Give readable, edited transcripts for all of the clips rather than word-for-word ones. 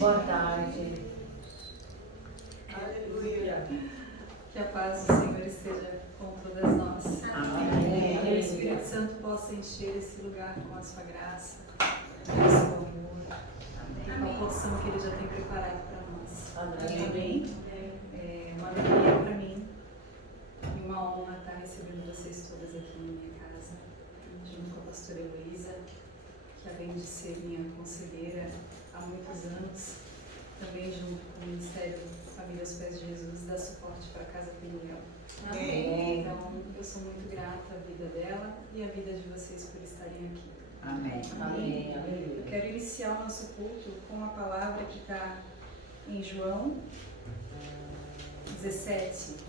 Boa tarde. Aleluia. Que a paz do Senhor esteja com todas nós. Amém. Que o Espírito Santo possa encher esse lugar com a sua graça, com o seu amor, com a porção que Ele já tem preparado para nós. Amém. É uma alegria para mim e uma honra estar recebendo vocês todas aqui na minha casa, junto com a pastora Heloísa, que além de ser minha conselheira há muitos anos, também junto com o Ministério Família aos Pés de Jesus, dá suporte para a Casa Peniel. Amém. Então, eu sou muito grata à vida dela e à vida de vocês por estarem aqui. Amém. Amém. Eu quero iniciar o nosso culto com a palavra que está em João 17.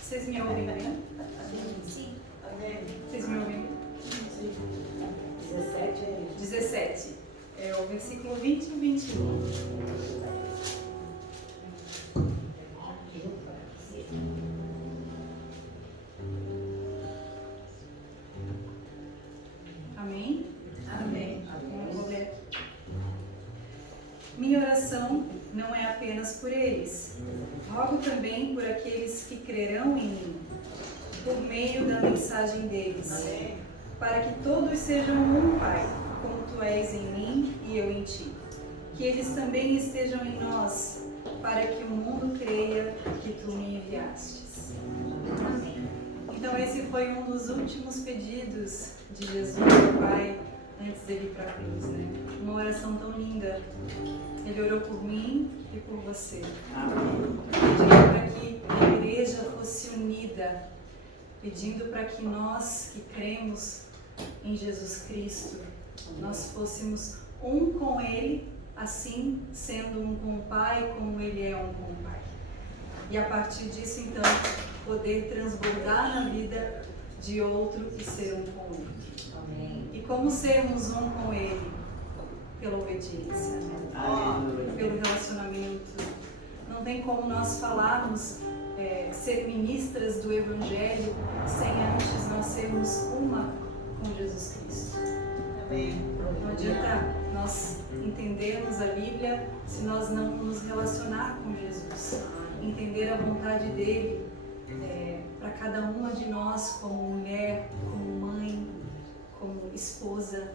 Vocês me ouvem bem? Sim. Vocês me ouvem? Sim. 17 é isso. 17. É o versículo 20 e 21. Amém? Amém. Eu vou ler aqui. Minha oração não é apenas por eles. Rogo também por aqueles que crerão em mim, por meio da mensagem deles. Amém. Para que todos sejam um, Pai, como Tu és em mim e eu em Ti. Que eles também estejam em nós, para que o mundo creia que Tu me enviastes. Amém. Então esse foi um dos últimos pedidos de Jesus ao Pai, antes dele ir para a cruz, né? Uma oração tão linda. Ele orou por mim e por você. Amém. Pedindo para que a igreja fosse unida, pedindo para que nós que cremos em Jesus Cristo, nós fôssemos um com Ele, assim sendo um com o Pai, como Ele é um com o Pai. E a partir disso, então, poder transbordar na vida de outro e ser um com o outro. Amém. E como sermos um com Ele? Pela obediência, Aleluia. pelo relacionamento. Não tem como nós falarmos, ser ministras do Evangelho, sem antes nós sermos uma com Jesus Cristo. Amém. Não adianta nós entendermos a Bíblia se nós não nos relacionar com Jesus. Entender a vontade dEle para cada uma de nós, como mulher, como mãe, como esposa,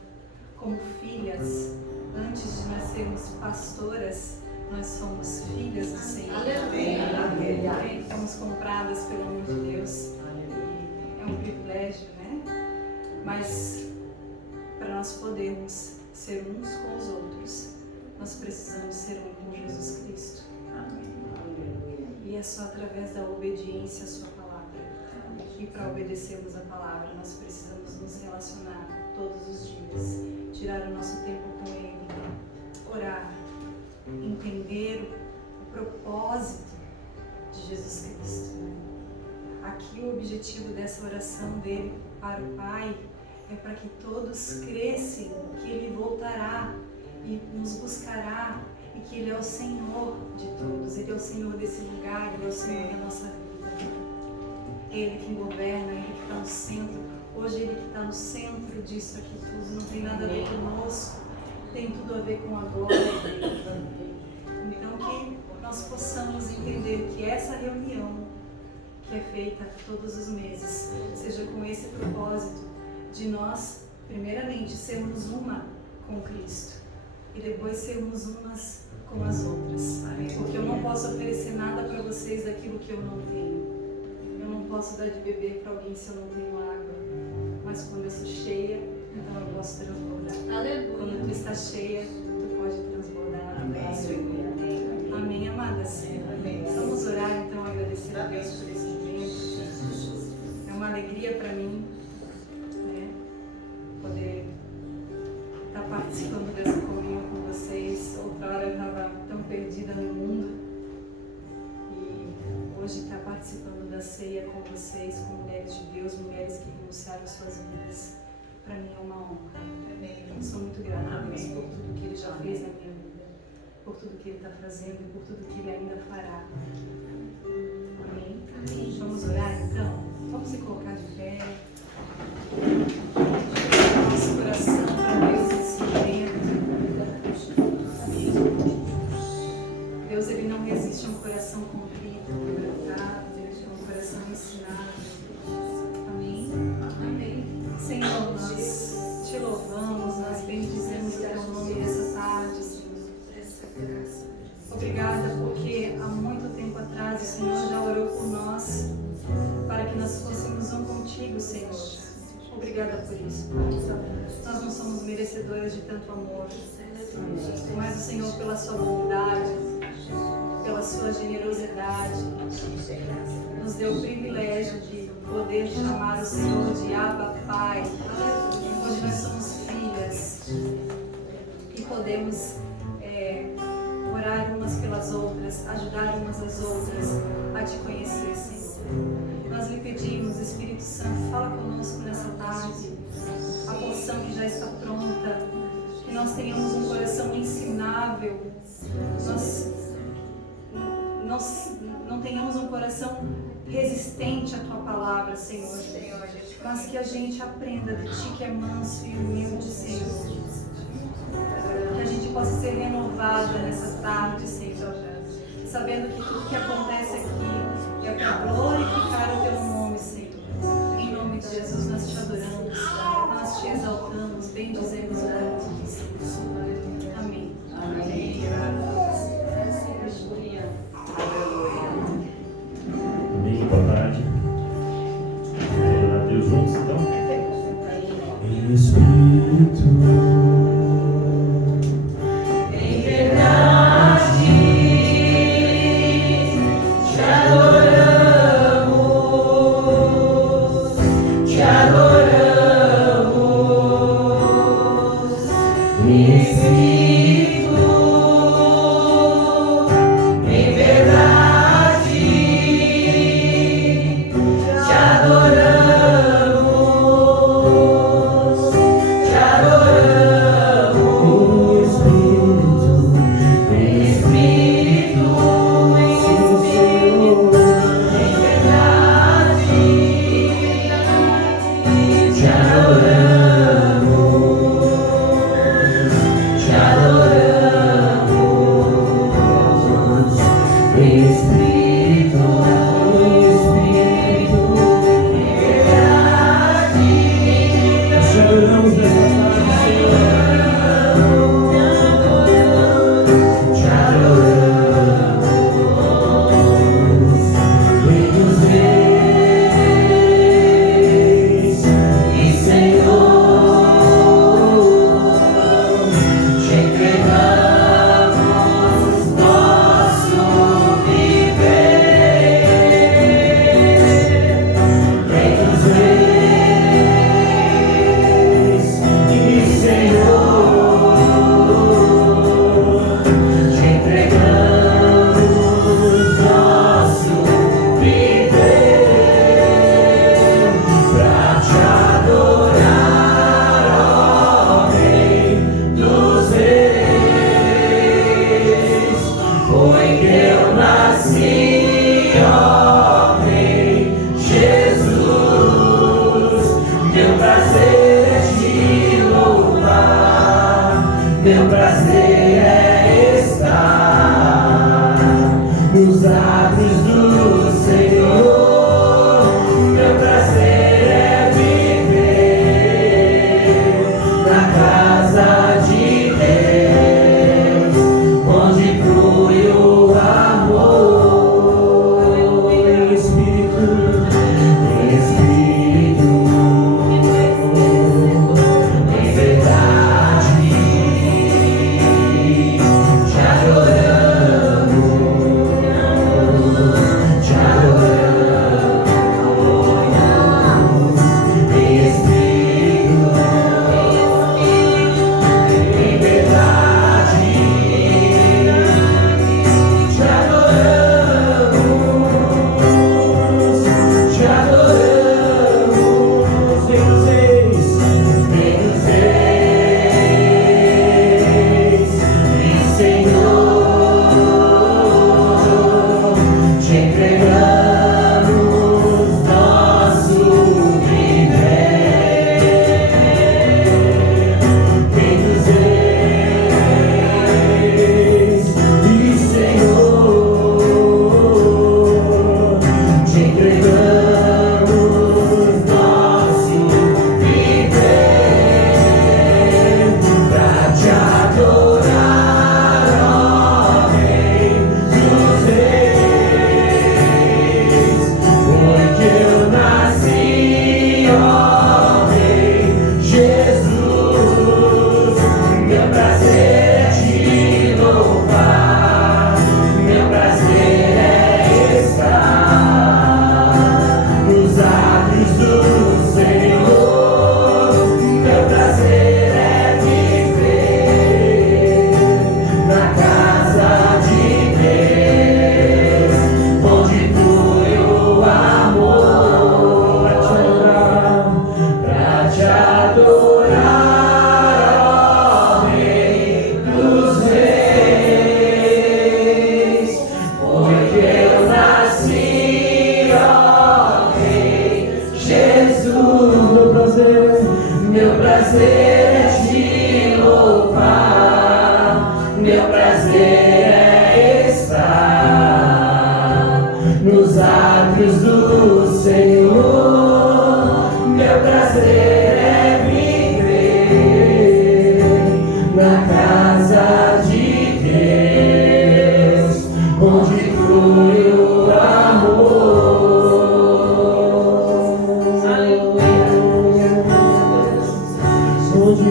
como filhas. Antes de nós sermos pastoras, nós somos filhas do Senhor. Amém. Fomos compradas pelo amor de Deus. É um privilégio, né? Mas para nós podermos ser uns com os outros, nós precisamos ser um com Jesus Cristo. E é só através da obediência à sua palavra. E para obedecermos a palavra, nós precisamos nos relacionar todos os dias, tirar o nosso tempo com Ele, orar, entender o propósito de Jesus Cristo. Aqui o objetivo dessa oração dele para o Pai é para que todos cresçam que Ele voltará e nos buscará e que Ele é o Senhor de todos, Ele é o Senhor desse lugar, Ele é o Senhor da nossa vida. Ele que governa, Ele que está no centro. Hoje Ele que está no centro disso aqui tudo, não tem nada a ver conosco, tem tudo a ver com a glória dele. Então que nós possamos entender que essa reunião que é feita todos os meses, seja com esse propósito de nós, primeiramente, sermos uma com Cristo e depois sermos umas com as outras. Porque eu não posso oferecer nada para vocês daquilo que eu não tenho. Eu não posso dar de beber para alguém se eu não tenho água. Mas quando eu sou cheia, então eu posso transbordar. Aleluia. Quando tu está cheia, tu pode transbordar na vida. Amém, amadas? Amém. Vamos orar então, agradecer a Deus por esse tempo. É uma alegria para mim, né, poder estar participando dessa comunhão com vocês. Outra hora eu estava tão perdida no mundo e hoje estar participando da ceia com vocês, com mulheres de Deus, mulheres que renunciaram suas vidas, para mim é uma honra. Eu sou muito grata a Deus por tudo que Ele já fez na minha vida, por tudo que Ele está fazendo e por tudo que Ele ainda fará. Amém? Vamos orar então? que nós fôssemos um contigo, Senhor. Obrigada por isso, Pai. Nós não somos merecedoras de tanto amor, mas o Senhor, pela sua bondade, pela sua generosidade, nos deu o privilégio de poder chamar o Senhor de Abba Pai. Hoje nós somos filhas e podemos orar umas pelas outras, ajudar umas às outras a te conhecer, Senhor. Nós lhe pedimos, Espírito Santo, fala conosco nessa tarde, a porção que já está pronta, que nós tenhamos um coração ensinável, nós não tenhamos um coração resistente à tua palavra, Senhor, mas que a gente aprenda de ti, que é manso e humilde, Senhor. Que a gente possa ser renovada nessa tarde, Senhor, sabendo que tudo que acontece aqui é para glorificar o teu nome, Senhor. Em nome de Jesus nós te adoramos, nós te exaltamos, bendizemos o nome de Jesus. Amém. Amém. Amém, boa tarde. Vamos orar a Deus juntos, então? Em Espírito. prazer é te louvar, meu prazer é estar nos átrios do Senhor, meu prazer é viver na casa de Deus, onde flui o amor. Aleluia. Onde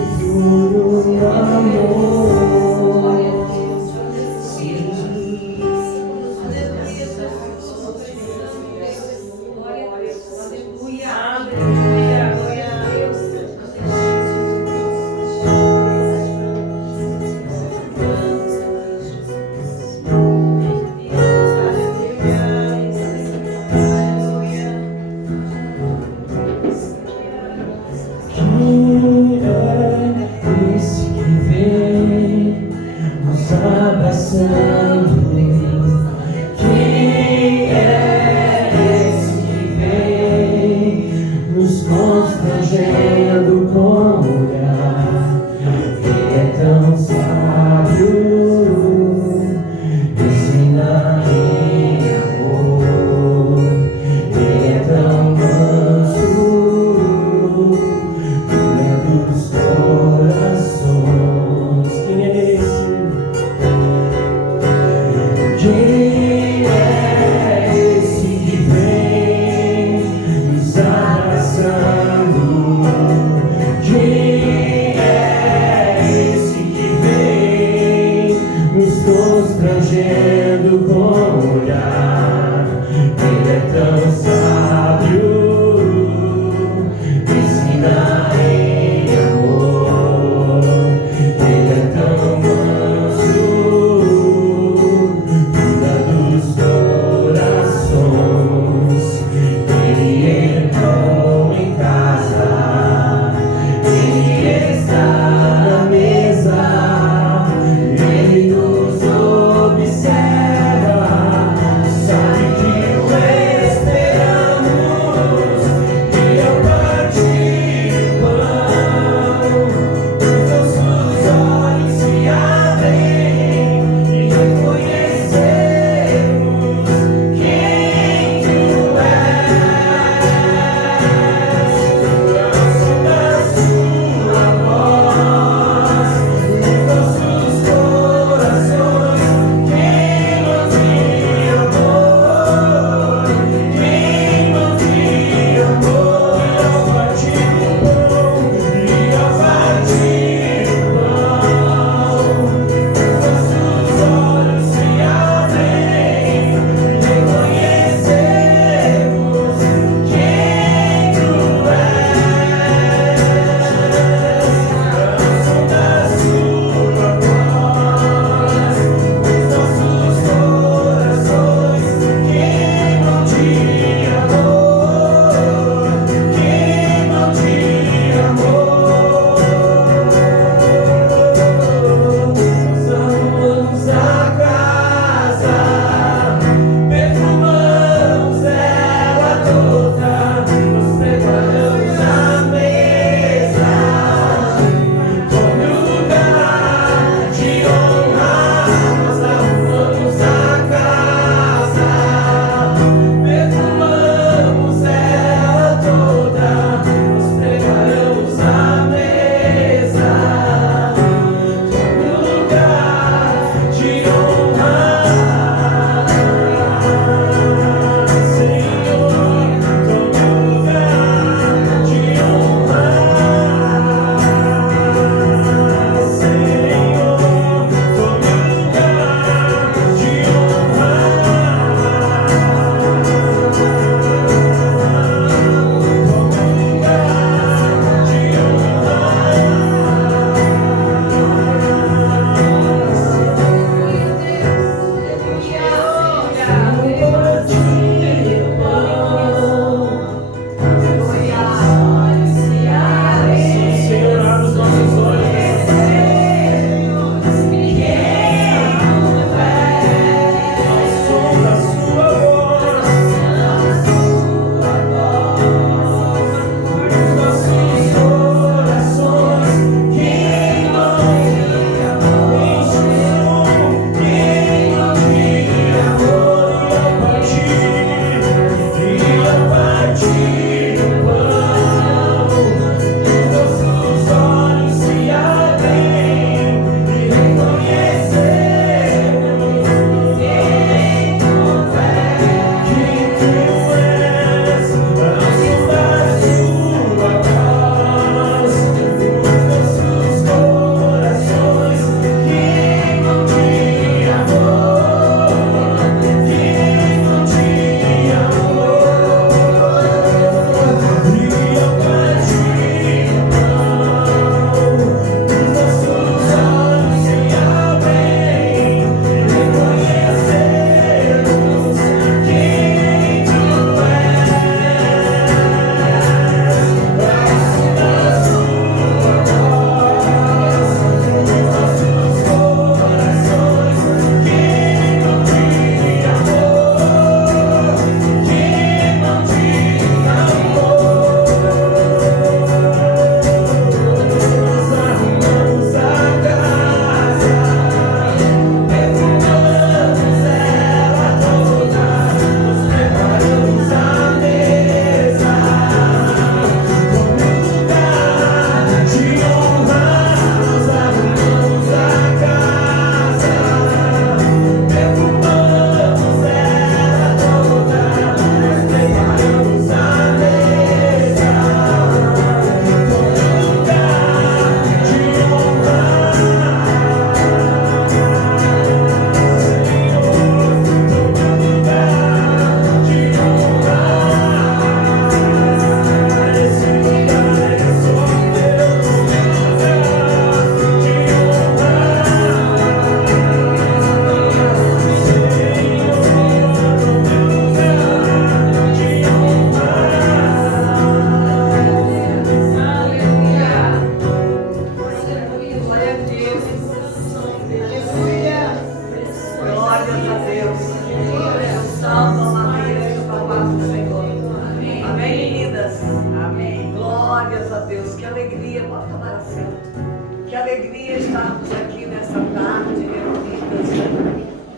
vidas. Amém. Glórias a Deus. Que alegria. Pode tomar assento. Que alegria estarmos aqui nessa tarde reunidas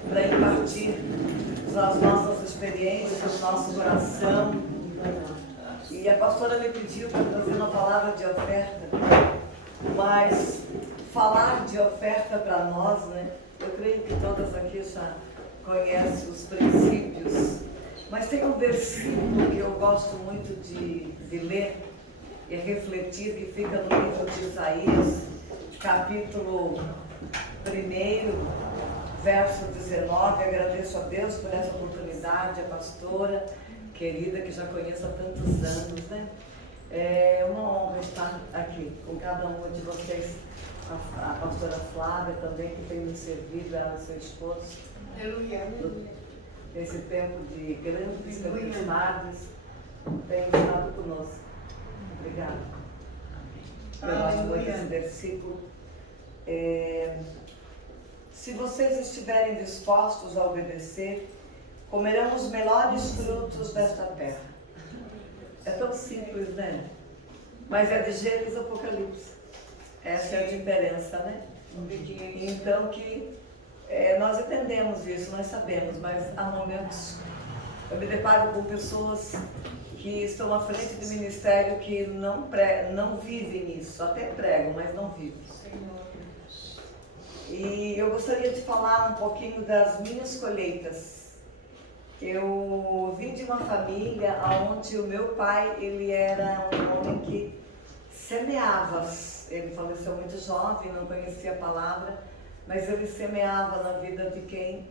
para impartir as nossas experiências, o nosso coração. E a pastora me pediu para trazer uma palavra de oferta, mas falar de oferta para nós, né? Eu creio que todas aqui já conhecem os princípios, mas tem um versículo que eu gosto muito de ler e refletir, que fica no livro de Isaías, capítulo 1, verso 19. Agradeço a Deus por essa oportunidade, a pastora querida, que já conheço há tantos anos, né? É uma honra estar aqui com cada um de vocês, a pastora Flávia também, que tem me servido, a seu esposo, nesse tempo de grandes tempestades, tem estado conosco. Obrigada. Eu gosto muito desse versículo. Se vocês estiverem dispostos a obedecer, comerão os melhores frutos desta terra. É tão simples, né? Mas é de Gênesis e Apocalipse. Essa é a diferença, né? Então que nós entendemos isso, nós sabemos, mas há momentos eu me deparo com pessoas que estão à frente do ministério que não vivem isso, até pregam, mas não vivem. E eu gostaria de falar um pouquinho das minhas colheitas. Eu vim de uma família onde o meu pai, ele era um homem que semeava. Ele faleceu muito jovem, não conhecia a palavra, mas ele semeava na vida de quem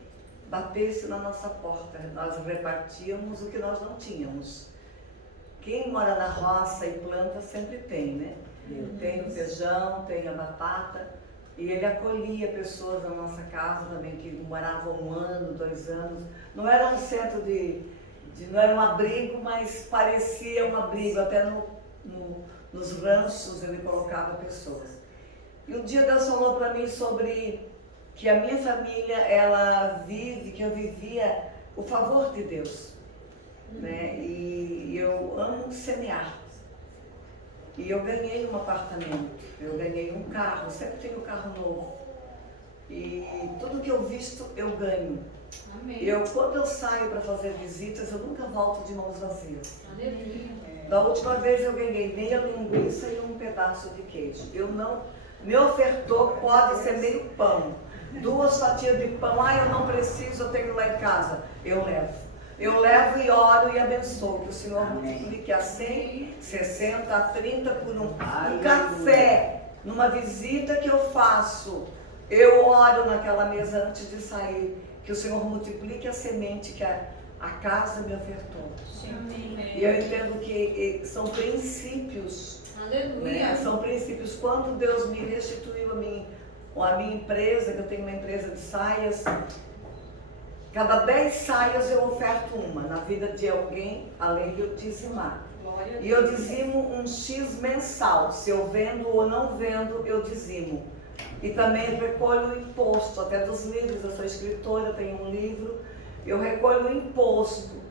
batesse na nossa porta. Nós repartíamos o que nós não tínhamos. Quem mora na roça e planta sempre tem, né? Tem o feijão, tem a batata. E ele acolhia pessoas na nossa casa também, que moravam 1 ano, 2 anos. Não era um centro não era um abrigo, mas parecia um abrigo. Até nos ranchos ele colocava pessoas. E um dia Deus falou para mim sobre que a minha família, que eu vivia o favor de Deus. Né? E eu amo semear. E eu ganhei um apartamento, eu ganhei um carro, sempre tenho um carro novo. E tudo que eu visto, eu ganho. Amém. Quando eu saio para fazer visitas, eu nunca volto de mãos vazias. Da última vez eu ganhei meia linguiça e um pedaço de queijo. Meu ofertor pode ser meio pão, 2 fatias de pão. Eu não preciso, eu tenho lá em casa. Eu levo. Eu levo e oro e abençoo, que o Senhor multiplique a 100, 60, a 30 por um. Um café, numa visita que eu faço, eu oro naquela mesa antes de sair, que o Senhor multiplique a semente que a casa me ofertou. E eu entendo que são princípios. Aleluia. Né? São princípios. Quando Deus me restituiu a minha empresa, que eu tenho uma empresa de saias, cada 10 saias eu oferto uma na vida de alguém, além de eu dizimar. E eu dizimo um X mensal. Se eu vendo ou não vendo, eu dizimo. E também recolho o imposto, até dos livros. Eu sou escritora, tenho um livro. Eu recolho o imposto.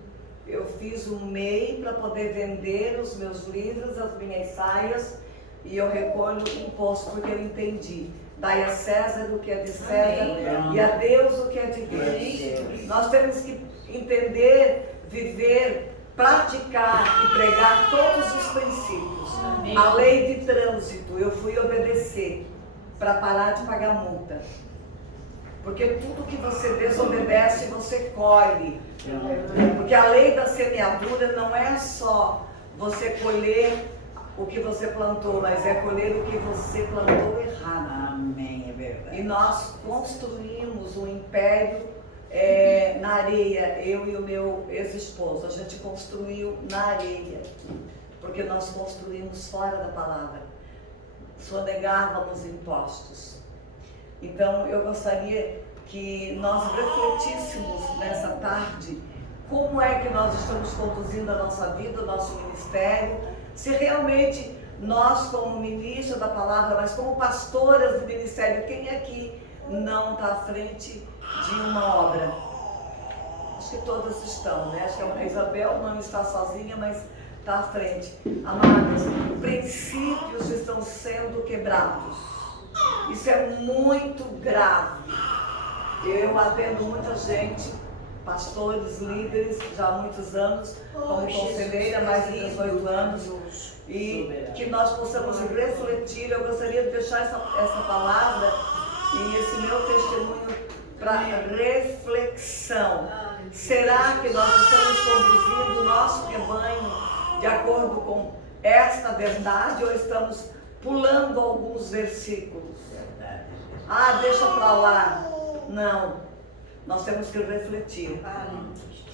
Eu fiz um MEI para poder vender os meus livros, as minhas saias. E eu recolho o imposto, porque eu entendi. Dai a César o que é de César e a Deus o que é de Deus. Nós temos que entender, viver, praticar e pregar todos os princípios. A lei de trânsito, eu fui obedecer para parar de pagar multa. Porque tudo que você desobedece, você colhe. Porque a lei da semeadura não é só você colher o que você plantou, mas é colher o que você plantou errado. Amém, é verdade. E nós construímos um império na areia, eu e o meu ex-esposo. A gente construiu na areia, porque nós construímos fora da palavra. Sonegávamos impostos. Então eu gostaria que nós refletíssemos nessa tarde como é que nós estamos conduzindo a nossa vida, o nosso ministério. Se realmente nós, como ministra da palavra, mas como pastoras do ministério, quem aqui não está à frente de uma obra? Acho que todas estão, né? Acho que a Isabel não está sozinha, mas Está à frente. Amados, princípios estão sendo quebrados. Isso é muito grave. Eu atendo muita gente, pastores, líderes, já há muitos anos, como conselheira, mais de 18 anos, e que nós possamos refletir. Eu gostaria de deixar essa palavra e esse meu testemunho para reflexão. Será que nós estamos conduzindo o nosso rebanho de acordo com esta verdade ou estamos pulando alguns versículos? Ah, deixa para lá. Não, nós temos que refletir.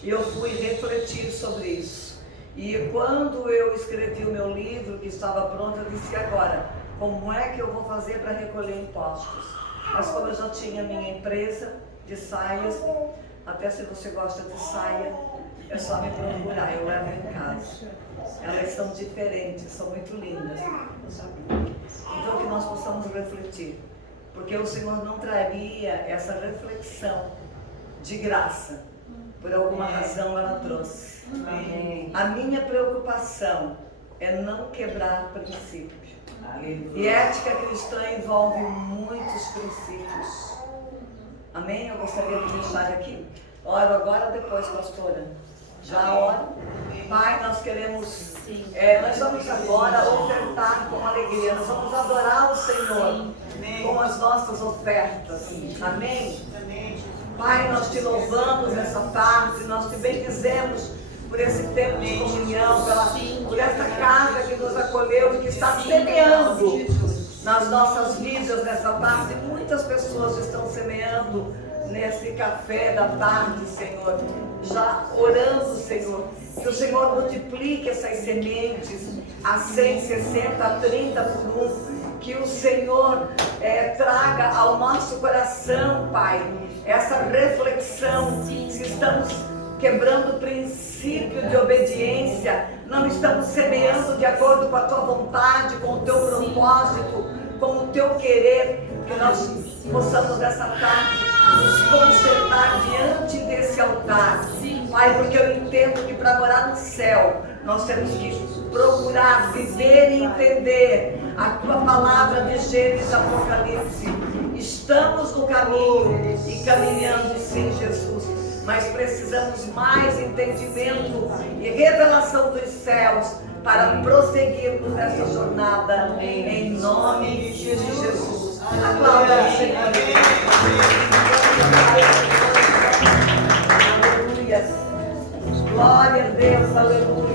E eu fui refletir sobre isso. E quando eu escrevi o meu livro, que estava pronto, eu disse: agora, como é que eu vou fazer para recolher impostos? Mas como eu já tinha minha empresa de saias, até se você gosta de saia, é só me procurar, eu levo em casa. Elas são diferentes, são muito lindas. Então que nós possamos refletir. Porque o Senhor não traria essa reflexão de graça. Por alguma razão ela trouxe. Amém. A minha preocupação é não quebrar princípio. E ética cristã envolve muitos princípios. Amém? Eu gostaria de deixar aqui. Oro agora ou depois, pastora? Já oro. Pai, nós queremos, nós vamos agora ofertar com alegria. Nós vamos adorar o Senhor com as nossas ofertas. Amém? Pai, nós te louvamos nessa tarde, nós te bendizemos por esse tempo de comunhão, por essa casa que nos acolheu e que está semeando nas nossas vidas nessa tarde. Muitas pessoas estão semeando nesse café da tarde, Senhor, já orando, Senhor, que o Senhor multiplique essas sementes a 100, 60, 30 por 1, que o Senhor traga ao nosso coração, Pai, essa reflexão, se estamos quebrando o princípio de obediência, não estamos semeando de acordo com a Tua vontade, com o Teu propósito, com o Teu querer, que nós possamos nessa tarde nos consertar diante desse altar. Pai, porque eu entendo que para morar no céu, nós temos que procurar viver e entender a Tua palavra de Gênesis e Apocalipse. Estamos no caminho e caminhando, sim, Jesus, mas precisamos mais entendimento e revelação dos céus para prosseguirmos nessa jornada, em nome de Jesus. Aplauda o Senhor. Aleluia. Glória a Deus, aleluia.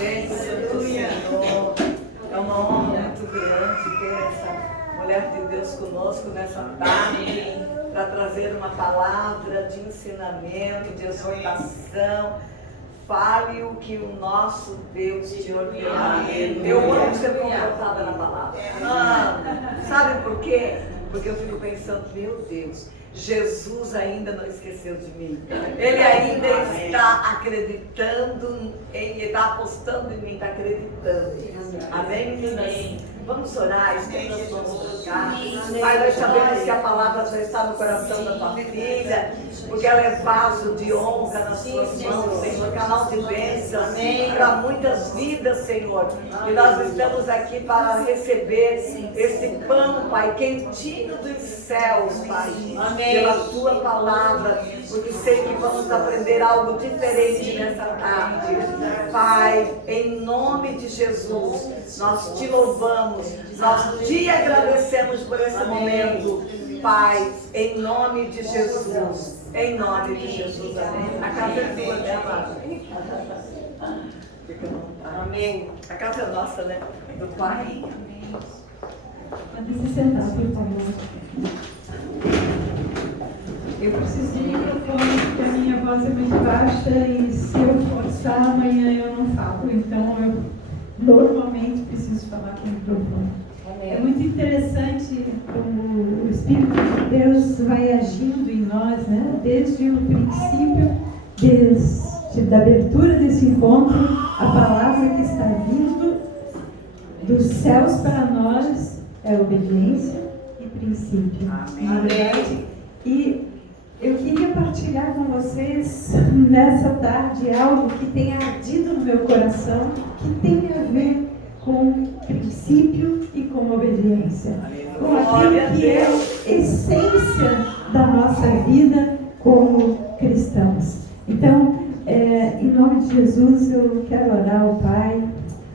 Bênção do Senhor. essa mulher de Deus conosco nessa tarde para trazer uma palavra de ensinamento, de exortação. Fale o que o nosso Deus te ordenar. Eu amo ser confortada na palavra. Sabe por quê? Porque eu fico pensando, meu Deus, Jesus ainda não esqueceu de mim. Ele ainda está acreditando, ele está apostando em mim, está acreditando. Amém, meninas? Vamos orar, estenda as mãos para cá. Pai, nós sabemos que a palavra já está no coração da tua filha, porque ela é vaso de honra nas tuas mãos, Senhor, canal de bênção para muitas vidas, Senhor. E nós estamos aqui para receber esse pão, Pai, quentinho dos céus, Pai, pela tua palavra, porque sei que vamos aprender algo diferente nessa tarde. Pai, em nome de Jesus, nós te louvamos, nós te agradecemos por esse momento, Pai, em nome de Jesus. Em nome de Jesus, amém. A casa é tua, né, amada? Amém. A casa é nossa, né? Do Pai. Amém. Pode se sentar, por favor. Eu preciso de microfone porque a minha voz é muito baixa e se eu forçar amanhã eu não falo. Então eu normalmente preciso falar com o microfone. É muito interessante como o Espírito de Deus vai agindo em nós, né? Desde o princípio, desde a abertura desse encontro, a palavra que está vindo dos céus para nós é obediência e princípio. Amém. E eu queria partilhar com vocês nessa tarde algo que tem ardido no meu coração, que tem a ver com princípio e com obediência, com aquilo que é a essência da nossa vida como cristãos. Então, em nome de Jesus, eu quero orar ao Pai,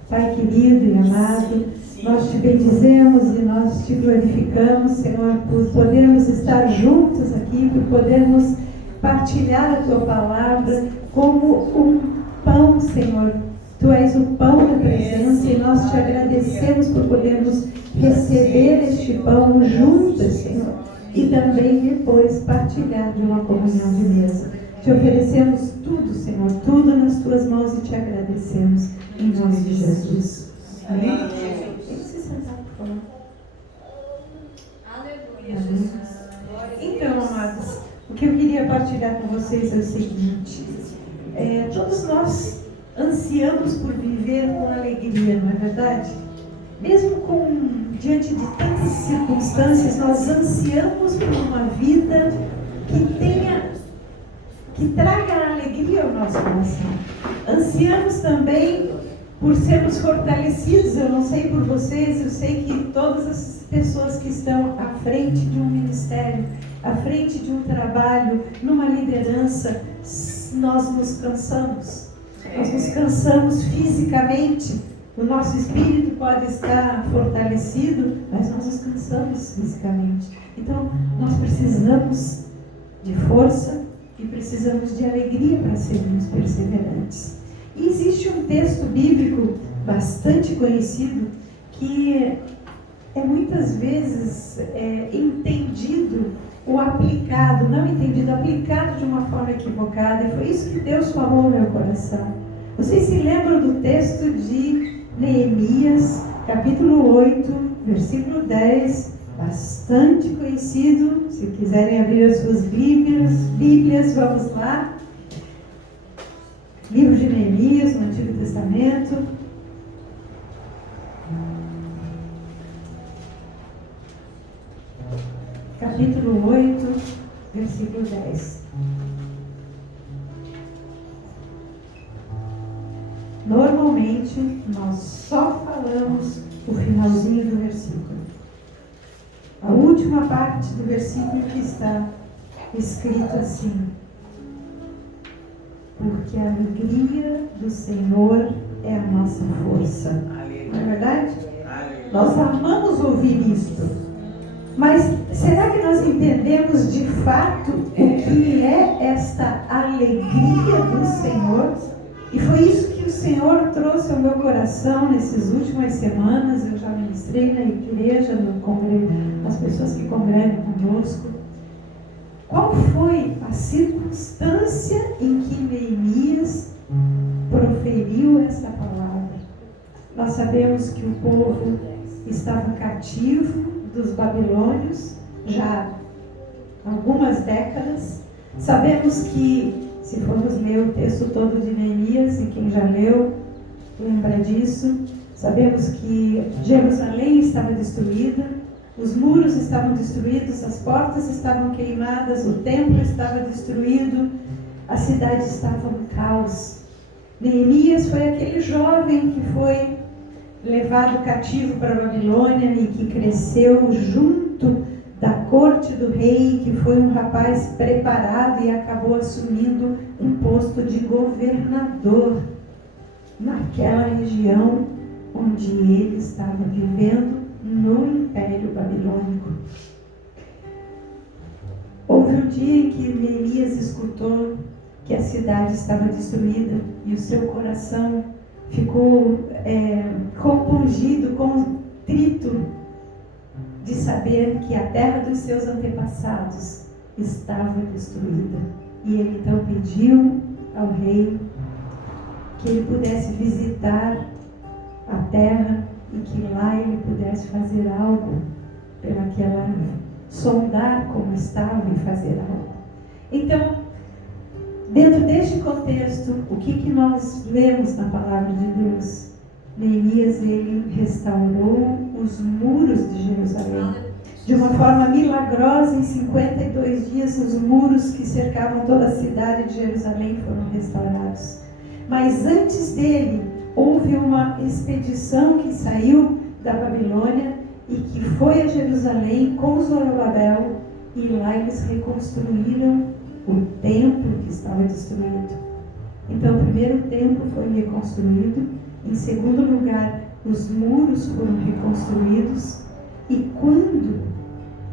Pai querido e amado, nós te bendizemos e nós te glorificamos, Senhor, por podermos estar juntos aqui, por podermos partilhar a tua palavra como um pão, Senhor. Tu és o pão da presença e nós te agradecemos por podermos receber este pão juntos, Senhor, e também depois partilhar de uma comunhão de mesa. Te oferecemos tudo, Senhor, tudo nas tuas mãos e te agradecemos, em nome de Jesus. Amém? Vamos se sentar, por favor. Aleluia, Jesus. Então, amados, o que eu queria partilhar com vocês é o seguinte: todos nós ansiamos por viver com alegria, não é verdade? Mesmo diante de tantas circunstâncias, nós ansiamos por uma vida que traga alegria ao nosso coração. Ansiamos também por sermos fortalecidos. Eu não sei por vocês, eu sei que todas as pessoas que estão à frente de um ministério, à frente de um trabalho, numa liderança, nós nos cansamos. Nós nos cansamos fisicamente. O nosso espírito pode estar fortalecido, mas nós nos cansamos fisicamente. Então, nós precisamos de força e precisamos de alegria para sermos perseverantes. E existe um texto bíblico bastante conhecido que é muitas vezes entendido ou aplicado, não entendido, aplicado de uma forma equivocada. E foi isso que Deus falou no meu coração. Vocês se lembram do texto de Neemias, capítulo 8, versículo 10, bastante conhecido. Se quiserem abrir as suas Bíblias, vamos lá. Livro de Neemias, no Antigo Testamento. Capítulo 8, versículo 10. Normalmente, nós só falamos o finalzinho do versículo. A última parte do versículo que está escrito assim: porque a alegria do Senhor é a nossa força. Não é verdade? Nós amamos ouvir isto. Mas será que nós entendemos de fato o que é esta alegria do Senhor? E foi isso que o Senhor trouxe ao meu coração nessas últimas semanas. Eu já ministrei ministrei na igreja, as pessoas que congregam conosco. Qual foi a circunstância em que Neemias proferiu essa palavra? Nós sabemos que o povo estava cativo dos babilônios já há algumas décadas. Sabemos que, se formos ler o texto todo de Neemias, e quem já leu lembra disso, sabemos que Jerusalém estava destruída, os muros estavam destruídos, as portas estavam queimadas, o templo estava destruído, a cidade estava em caos. Neemias foi aquele jovem que foi levado cativo para a Babilônia e que cresceu junto da corte do rei, que foi um rapaz preparado e acabou assumindo um posto de governador naquela região onde ele estava vivendo no Império Babilônico. Houve um dia em que Neemias escutou que a cidade estava destruída e o seu coração ficou compungido, contrito de saber que a terra dos seus antepassados estava destruída. E ele então pediu ao rei que ele pudesse visitar a terra e que lá ele pudesse fazer algo pelaquela, sondar como estava e fazer algo. Então, dentro deste contexto, o que nós lemos na palavra de Deus? Neemias, ele restaurou os muros de Jerusalém. De uma forma milagrosa, em 52 dias, os muros que cercavam toda a cidade de Jerusalém foram restaurados. Mas antes dele, houve uma expedição que saiu da Babilônia e que foi a Jerusalém com Zorobabel, e lá eles reconstruíram o templo que estava destruído. Então, o primeiro templo foi reconstruído, em segundo lugar, os muros foram reconstruídos, e quando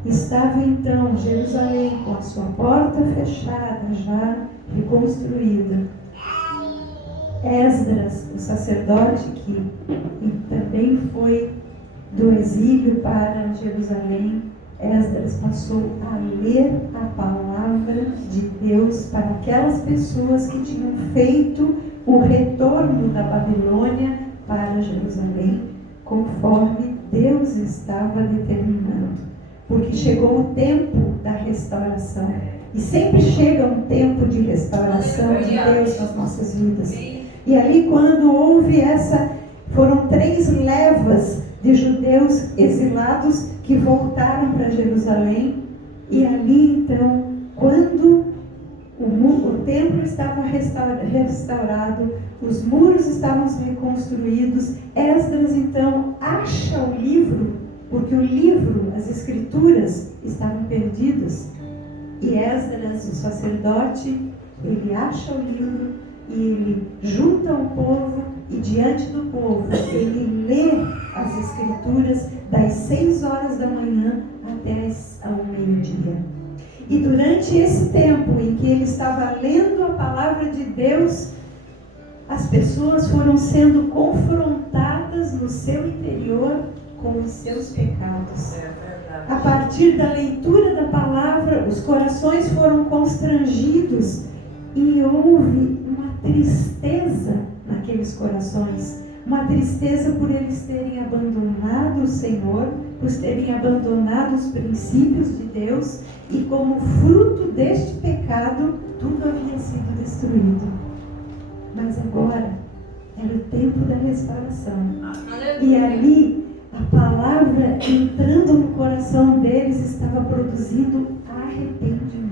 estava então Jerusalém com a sua porta fechada, já reconstruída, Esdras, o sacerdote que também foi do exílio para Jerusalém, Esdras passou a ler a palavra de Deus para aquelas pessoas que tinham feito o retorno da Babilônia para Jerusalém, conforme Deus estava determinando. Porque chegou o tempo da restauração. E sempre chega um tempo de restauração de Deus nas nossas vidas. E ali, quando houve foram 3 levas de judeus exilados que voltaram para Jerusalém. E ali, então, quando o templo estava restaurado, os muros estavam reconstruídos, Esdras, então, acha o livro, porque o livro, as escrituras, estavam perdidas. E Esdras, o sacerdote, ele acha o livro e ele junta o povo, e diante do povo ele lê as escrituras das 6 horas da manhã até ao meio-dia. E durante esse tempo em que ele estava lendo a palavra de Deus, as pessoas foram sendo confrontadas no seu interior com os seus pecados. A partir da leitura da palavra, os corações foram constrangidos e houve uma tristeza naqueles corações. Uma tristeza por eles terem abandonado o Senhor, por terem abandonado os princípios de Deus, e como fruto deste pecado, tudo havia sido destruído. Mas agora era o tempo da restauração. E ali, a palavra entrando no coração deles estava produzindo arrependimento.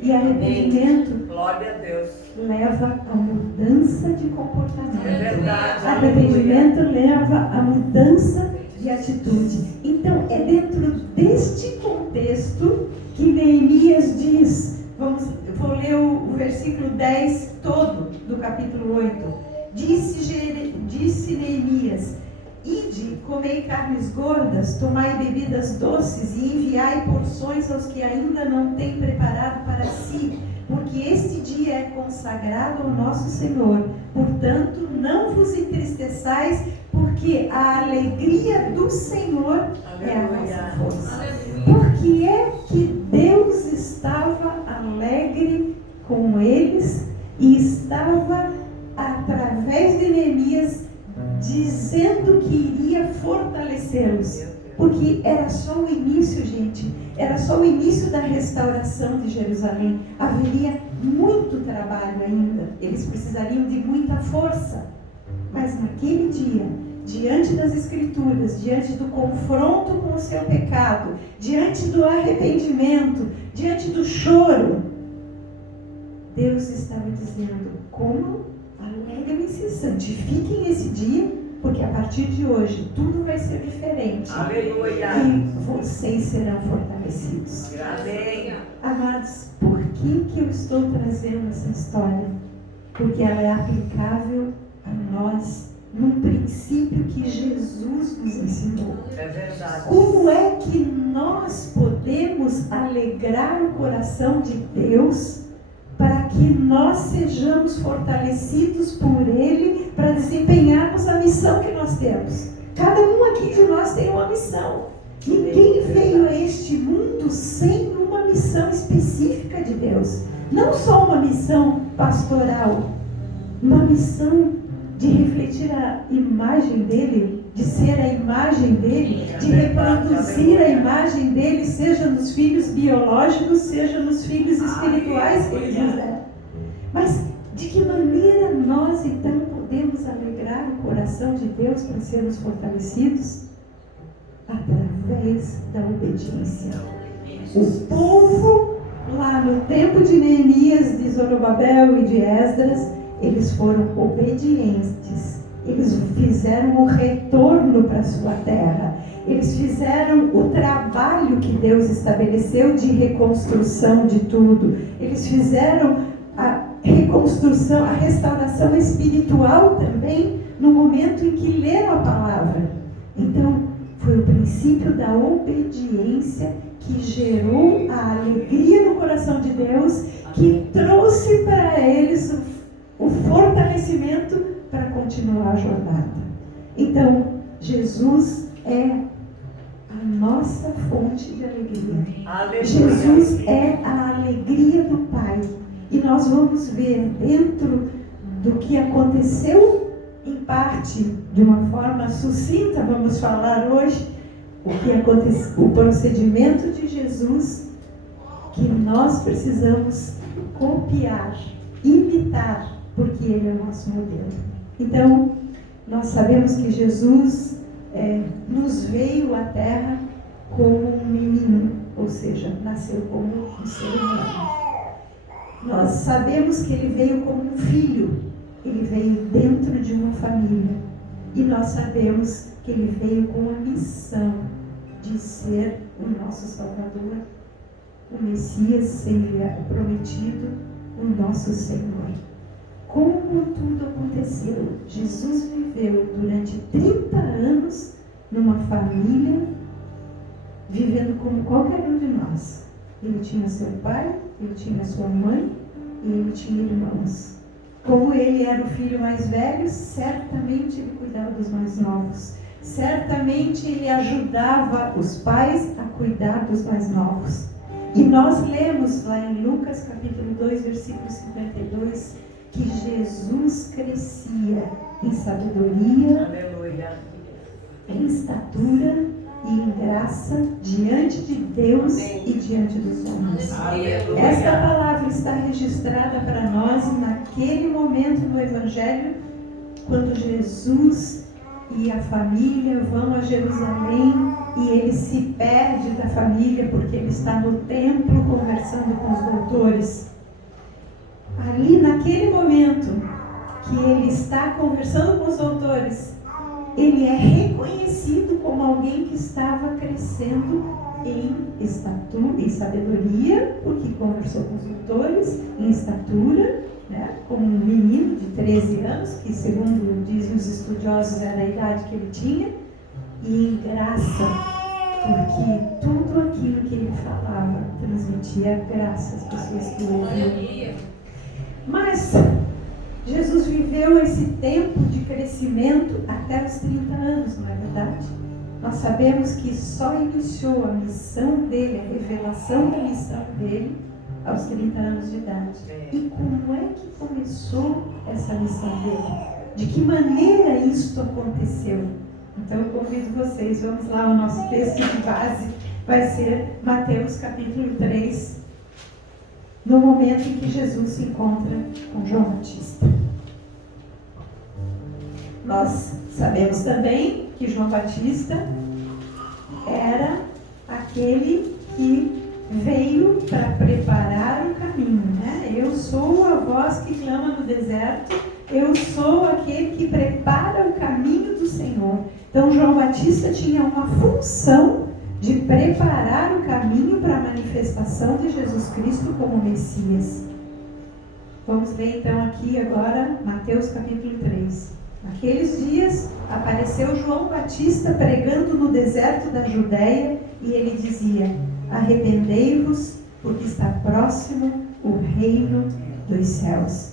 E arrependimento, glória a Deus, leva a mudança de comportamento. É verdade. Arrependimento leva a mudança de atitude. Então, é dentro deste contexto que Neemias diz, eu vou ler o versículo 10 todo do capítulo 8. Disse Neemias: Ide, comei carnes gordas, tomai bebidas doces e enviai porções aos que ainda não têm preparado para si, porque este dia é consagrado ao nosso Senhor. Portanto, não vos entristeçais, porque a alegria do Senhor é a nossa força. Por que é que Deus estava alegre com eles e estava, através de Neemias, dizendo que iria fortalecê-los? Porque era só o início, gente. Era só o início da restauração de Jerusalém. Haveria muito trabalho ainda. Eles precisariam de muita força. Mas naquele dia, diante das Escrituras, diante do confronto com o seu pecado, diante do arrependimento, diante do choro, Deus estava dizendo: como? Alegrem-se, santifiquem esse dia, porque a partir de hoje tudo vai ser diferente. Aleluia. E vocês serão fortalecidos. Amém. Amados, por que eu estou trazendo essa história? Porque ela é aplicável a nós num princípio que Jesus nos ensinou. É verdade. Como é que nós podemos alegrar o coração de Deus para que nós sejamos fortalecidos por Ele para desempenharmos a missão que nós temos? Cada um aqui de nós tem uma missão. Ninguém veio a este mundo sem uma missão específica de Deus. Não só uma missão pastoral, uma missão de refletir a imagem dele, de ser a imagem dele, de reproduzir a imagem dele, seja nos filhos biológicos, seja nos filhos espirituais que ele nos dá. Mas de que maneira nós então podemos alegrar o coração de Deus para sermos fortalecidos? Através da obediência. O povo, lá no tempo de Neemias, de Zorobabel e de Esdras, eles foram obedientes. Eles fizeram o retorno para a sua terra. Eles fizeram o trabalho que Deus estabeleceu de reconstrução de tudo. Eles fizeram a reconstrução, a restauração espiritual também, no momento em que leram a palavra. Então, foi o princípio da obediência que gerou a alegria no coração de Deus, que trouxe para eles o fortalecimento para continuar a jornada. Então, Jesus é a nossa fonte de alegria. Aleluia. Jesus é a alegria do Pai. E nós vamos ver dentro do que aconteceu, em parte, de uma forma sucinta, vamos falar hoje, o procedimento de Jesus, que nós precisamos copiar, imitar, porque Ele é o nosso modelo. Então, nós sabemos que Jesus nos veio à Terra como um menino, ou seja, nasceu como um ser humano. Nós sabemos que Ele veio como um filho, Ele veio dentro de uma família. E nós sabemos que Ele veio com a missão de ser o nosso Salvador, o Messias prometido, o nosso Senhor. Como tudo aconteceu? Jesus viveu durante 30 anos numa família, vivendo como qualquer um de nós. Ele tinha seu pai, ele tinha sua mãe e ele tinha irmãos. Como ele era o filho mais velho, certamente ele cuidava dos mais novos. Certamente ele ajudava os pais a cuidar dos mais novos. E nós lemos lá em Lucas capítulo 2, versículo 52, que Jesus crescia em sabedoria, Aleluia. em estatura e em graça diante de Deus e diante dos homens. Aleluia. Esta palavra está registrada para nós naquele momento no Evangelho, quando Jesus e a família vão a Jerusalém e ele se perde da família porque ele está no templo conversando com os doutores. Ali naquele momento que ele está conversando com os doutores, ele é reconhecido como alguém que estava crescendo em estatura, em sabedoria, porque conversou com os doutores, em estatura, né, como um menino de 13 anos, que segundo dizem os estudiosos era a idade que ele tinha, e em graça, porque tudo aquilo que ele falava transmitia graça às pessoas que o ouviam. Mas Jesus viveu esse tempo de crescimento até os 30 anos, não é verdade? Nós sabemos que só iniciou a missão dele, a revelação da missão dele, aos 30 anos de idade. E como é que começou essa missão dele? De que maneira isto aconteceu? Então eu convido vocês, vamos lá, o nosso texto de base vai ser Mateus capítulo 3, no momento em que Jesus se encontra com João Batista. Nós sabemos também que João Batista era aquele que veio para preparar o caminho, né? Eu sou a voz que clama no deserto, eu sou aquele que prepara o caminho do Senhor. Então João Batista tinha uma função de preparar o caminho para a manifestação de Jesus Cristo como Messias. Vamos ler então aqui agora Mateus capítulo 3. Naqueles dias apareceu João Batista pregando no deserto da Judéia e ele dizia: arrependei-vos, porque está próximo o reino dos céus.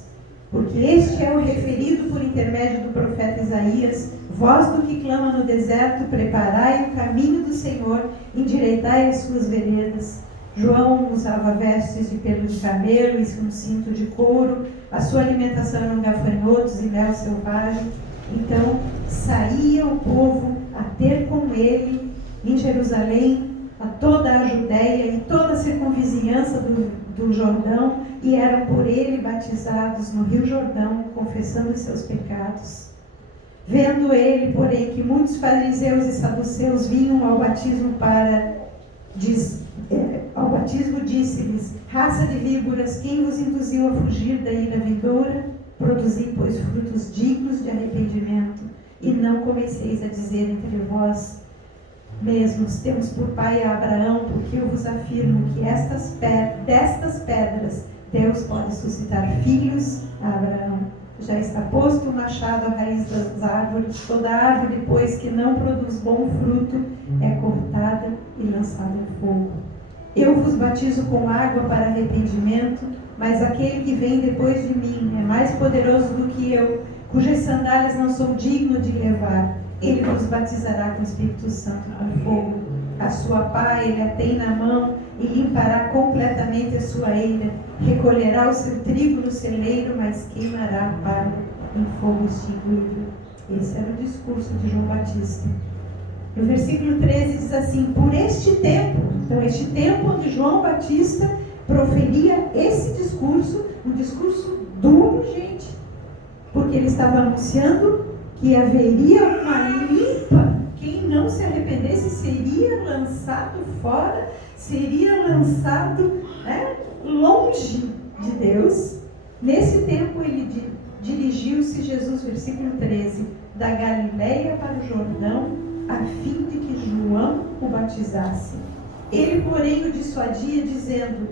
Porque este é o referido por intermédio do profeta Isaías: voz do que clama no deserto, preparai o caminho do Senhor, endireitai as suas veredas. João usava vestes de pelo de camelo e um cinto de couro, a sua alimentação eram gafanhotos e mel selvagem. Então saía o povo a ter com ele em Jerusalém, a toda a Judéia e toda a circunvizinhança do Jordão, e eram por ele batizados no Rio Jordão, confessando os seus pecados. Vendo ele, porém, que muitos fariseus e saduceus vinham ao batismo disse-lhes: raça de víboras, quem vos induziu a fugir da ira vindoura? Produzi, pois, frutos dignos de arrependimento, e não comeceis a dizer entre vós mesmos: temos por pai a Abraão, porque eu vos afirmo que destas pedras Deus pode suscitar filhos a Abraão. Já está posto o machado à raiz das árvores. Toda árvore, pois, que não produz bom fruto, é cortada e lançada em fogo. Eu vos batizo com água para arrependimento, mas aquele que vem depois de mim é mais poderoso do que eu, cujas sandálias não sou digno de levar. Ele vos batizará com o Espírito Santo e com fogo. A sua pá ele a tem na mão e limpará completamente a sua eira. Recolherá o seu trigo no celeiro, mas queimará a palha em fogo extinguível. Esse era o discurso de João Batista. No versículo 13 diz assim: por este tempo, então este tempo onde João Batista proferia esse discurso, um discurso duro, gente, porque ele estava anunciando que haveria uma limpa. Quem não se arrependesse seria lançado fora, seria lançado longe de Deus. Nesse tempo ele dirigiu-se, Jesus, versículo 13, da Galileia para o Jordão, a fim de que João o batizasse. Ele, porém, o dissuadia dizendo,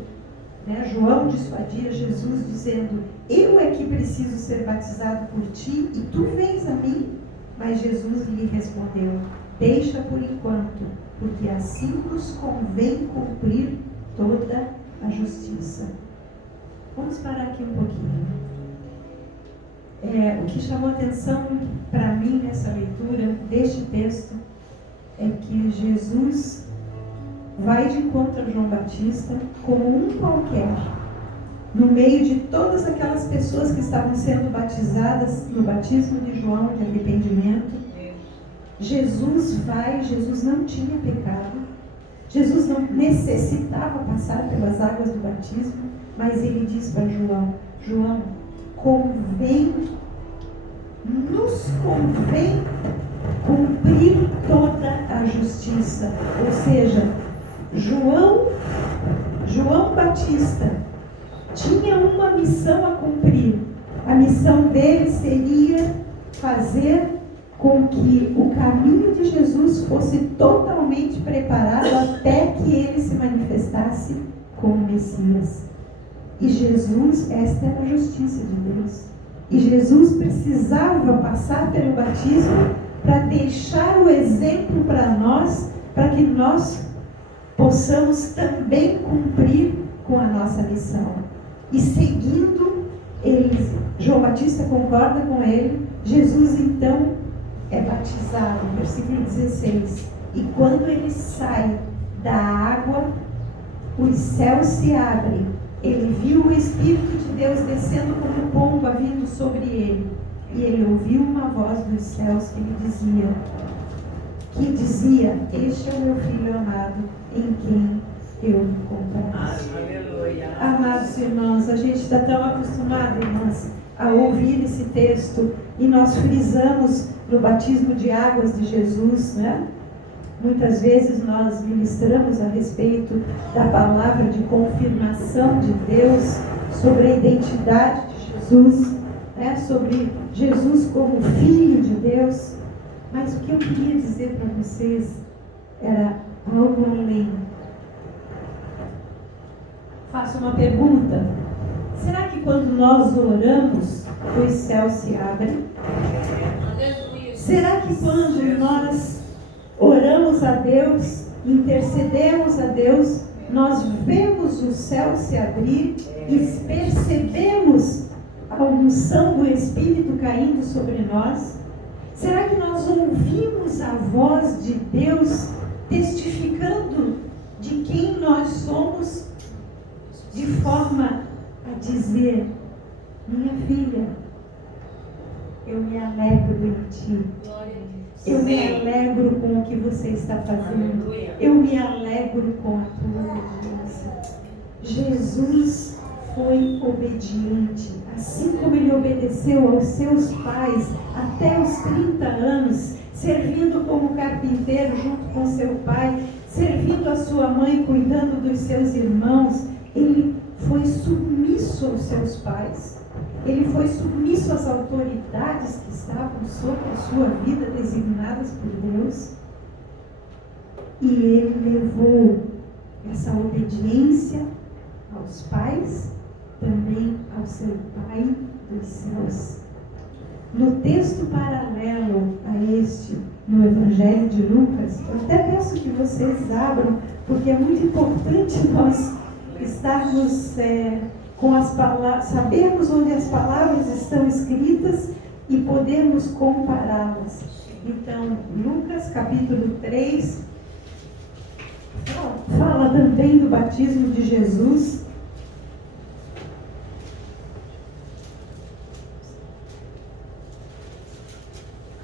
João dissuadia Jesus dizendo: eu é que preciso ser batizado por ti e tu vens a mim? Mas Jesus lhe respondeu: deixa por enquanto, porque assim nos convém cumprir toda a justiça. Vamos parar aqui um pouquinho. O que chamou atenção para mim nessa leitura deste texto é que Jesus vai de encontro a João Batista como um qualquer, no meio de todas aquelas pessoas que estavam sendo batizadas no batismo de João de arrependimento. Jesus não tinha pecado, Jesus não necessitava passar pelas águas do batismo, mas ele diz para João: nos convém cumprir toda a justiça. Ou seja, João Batista tinha uma missão a cumprir. A missão dele seria fazer com que o caminho de Jesus fosse totalmente preparado até que ele se manifestasse como Messias. E Jesus, esta era a justiça de Deus. E Jesus precisava passar pelo batismo para deixar o exemplo para nós, para que nós possamos também cumprir com a nossa missão. E seguindo eles, João Batista concorda com ele. Jesus então é batizado, versículo 16. E quando ele sai da água, os céus se abrem. Ele viu o Espírito de Deus descendo como pomba vindo sobre ele. E ele ouviu uma voz dos céus que dizia, este é o meu Filho amado, em quem eu me comprazo. Aleluia. Amados irmãos, a gente está tão acostumado, irmãs, a ouvir esse texto, e nós frisamos no batismo de águas de Jesus, né? Muitas vezes nós ministramos a respeito da palavra de confirmação de Deus sobre a identidade de Jesus, né? Sobre Jesus como Filho de Deus. Mas o que eu queria dizer para vocês era algo além. Faço uma pergunta. Será que quando nós oramos, os céus se abrem? Será que quando nós oramos a Deus, intercedemos a Deus, nós vemos o céu se abrir e percebemos a unção do Espírito caindo sobre nós? Será que nós ouvimos a voz de Deus testificando de quem nós somos, de forma a dizer, minha filha, eu me alegro em ti. Eu me alegro com o que você está fazendo. Eu me alegro com a tua obediência. Jesus foi obediente. Assim como ele obedeceu aos seus pais até os 30 anos, servindo como carpinteiro junto com seu pai, servindo a sua mãe, cuidando dos seus irmãos, ele foi submisso aos seus pais. Ele foi submisso às autoridades que estavam sobre a sua vida, designadas por Deus. E ele levou essa obediência aos pais, também ao seu Pai dos céus. No texto paralelo a este, no Evangelho de Lucas, eu até peço que vocês abram, porque é muito importante nós estarmos com as palavras, sabermos onde as palavras estão escritas e podermos compará-las. Então, Lucas capítulo 3 fala também do batismo de Jesus.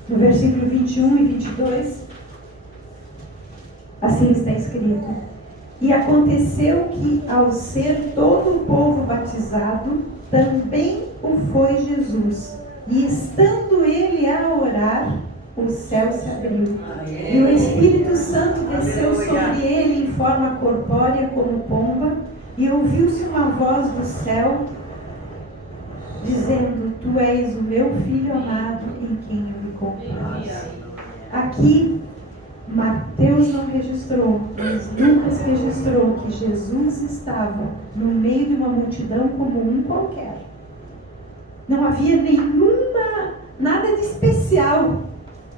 No versículo 21 e 22, assim está escrito: e aconteceu que, ao ser todo o povo batizado, também o foi Jesus. E estando ele a orar, o céu se abriu. E o Espírito Santo desceu sobre ele em forma corpórea como pomba, e ouviu-se uma voz do céu, dizendo: tu és o meu Filho amado, em quem eu me comprazo. Aqui, Mateus não registrou, mas Lucas registrou que Jesus estava no meio de uma multidão como um qualquer. Não havia nada de especial.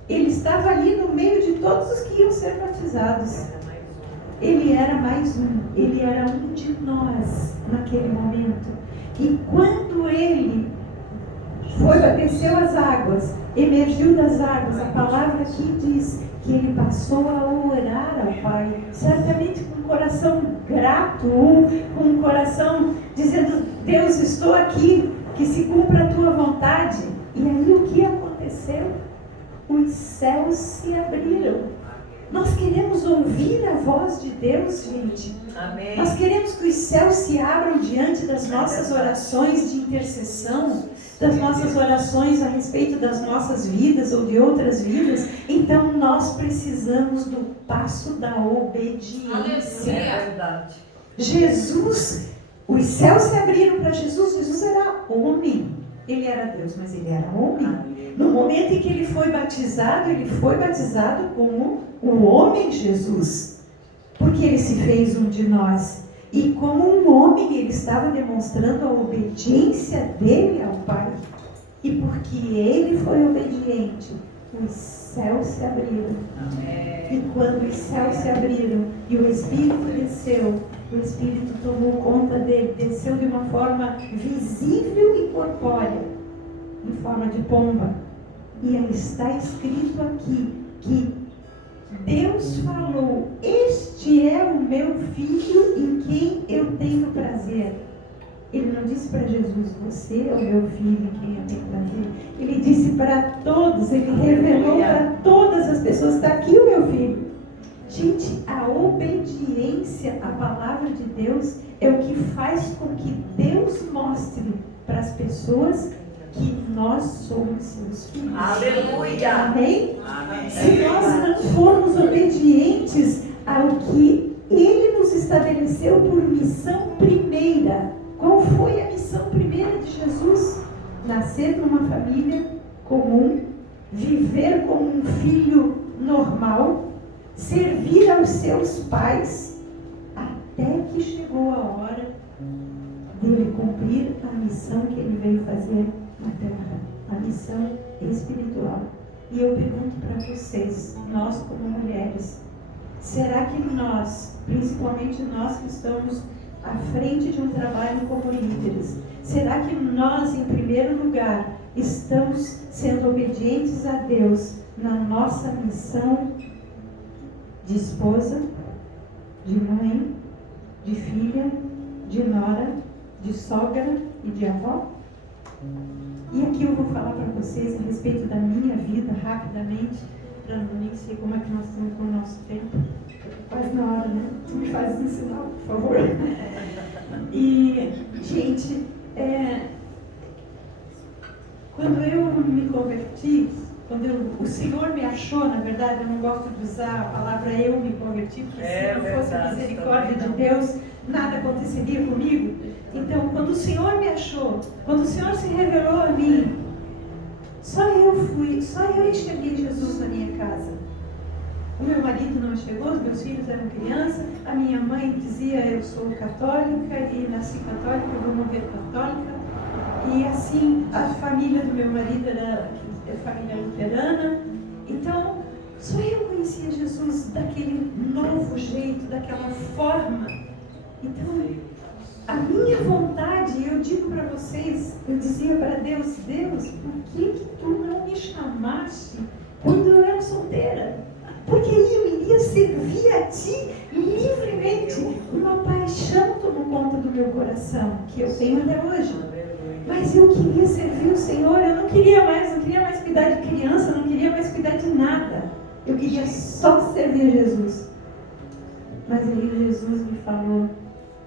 Ele estava ali no meio de todos os que iam ser batizados. Ele era mais um, ele era um de nós naquele momento. E quando ele desceu as águas, emergiu das águas, a palavra aqui diz que ele passou a orar ao Pai, certamente com um coração grato, com um coração dizendo: Deus, estou aqui, que se cumpra a tua vontade. E aí o que aconteceu? Os céus se abriram. Nós queremos ouvir a voz de Deus, gente. Amém. Nós queremos que os céus se abram diante das nossas orações de intercessão, das nossas orações a respeito das nossas vidas ou de outras vidas. Então nós precisamos do passo da obediência. É verdade. Jesus, os céus se abriram para Jesus. Jesus era homem. Ele era Deus, mas ele era homem. No momento em que ele foi batizado como o homem Jesus, porque ele se fez um de nós. E como um homem, ele estava demonstrando a obediência dele ao Pai. E porque ele foi obediente, os céus se abriram. Amém. E quando os céus se abriram e o Espírito desceu, o Espírito tomou conta dele, desceu de uma forma visível e corpórea, em forma de pomba. E está escrito aqui que Deus falou: este é o meu filho em quem eu tenho prazer. Ele não disse para Jesus: você é o meu filho em quem eu tenho prazer. Ele disse para todos, ele revelou para todas as pessoas: está aqui o meu filho. Gente, a obediência à palavra de Deus é o que faz com que Deus mostre para as pessoas que nós somos seus filhos. Aleluia! Amém? Amém. Se nós não formos obedientes ao que Ele nos estabeleceu por missão primeira, qual foi a missão primeira de Jesus? Nascer numa família comum, viver como um filho normal, servir aos seus pais, até que chegou a hora dele cumprir a missão que ele veio fazer na terra, a missão espiritual. E eu pergunto para vocês, nós como mulheres, será que nós, principalmente nós que estamos à frente de um trabalho como líderes, será que nós, em primeiro lugar, estamos sendo obedientes a Deus na nossa missão de esposa, de mãe, de filha, de nora, de sogra e de avó? E aqui eu vou falar para vocês a respeito da minha vida, rapidamente, para não nem sei como é que nós estamos com o nosso tempo. Quase na hora, né? Tu me fazes um sinal, por favor. E, gente, quando eu me converti, o Senhor me achou, na verdade, eu não gosto de usar a palavra eu me converti, porque se não fosse a misericórdia de Deus, nada aconteceria comigo. Então, quando o Senhor me achou, quando o Senhor se revelou a mim, só eu enxerguei Jesus na minha casa. O meu marido não chegou, os meus filhos eram crianças, a minha mãe dizia: eu sou católica e nasci católica, eu vou morrer católica. E assim, a família do meu marido era família luterana. Então, só eu conhecia Jesus daquele novo jeito, daquela forma. Então, a minha vontade, eu digo para vocês, eu dizia para Deus: Deus, por que tu não me chamaste quando eu era solteira? Porque eu iria servir a Ti livremente. Uma paixão tomou conta do meu coração, que eu tenho até hoje. Mas eu queria servir o Senhor, eu não queria mais cuidar de criança, não queria mais cuidar de nada. Eu queria só servir Jesus. Mas aí Jesus me falou,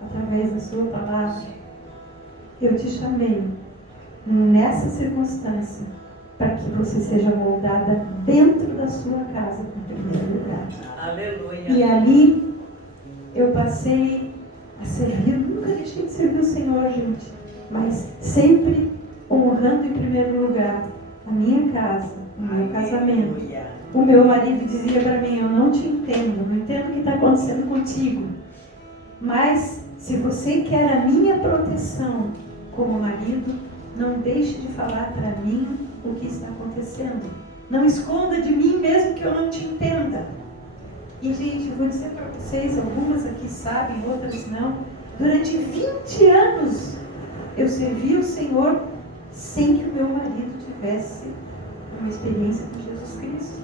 através da sua palavra: eu te chamei nessa circunstância para que você seja moldada dentro da sua casa, em primeiro lugar. Aleluia. E ali eu passei a servir, nunca deixei de servir o Senhor, gente, mas sempre honrando em primeiro lugar a minha casa, o meu casamento. O meu marido dizia para mim: eu não te entendo, não entendo o que está acontecendo contigo, mas se você quer a minha proteção como marido, não deixe de falar para mim o que está acontecendo. Não esconda de mim mesmo que eu não te entenda. E, gente, eu vou dizer para vocês, algumas aqui sabem, outras não. Durante 20 anos eu servi o Senhor sem que o meu marido tivesse uma experiência com Jesus Cristo.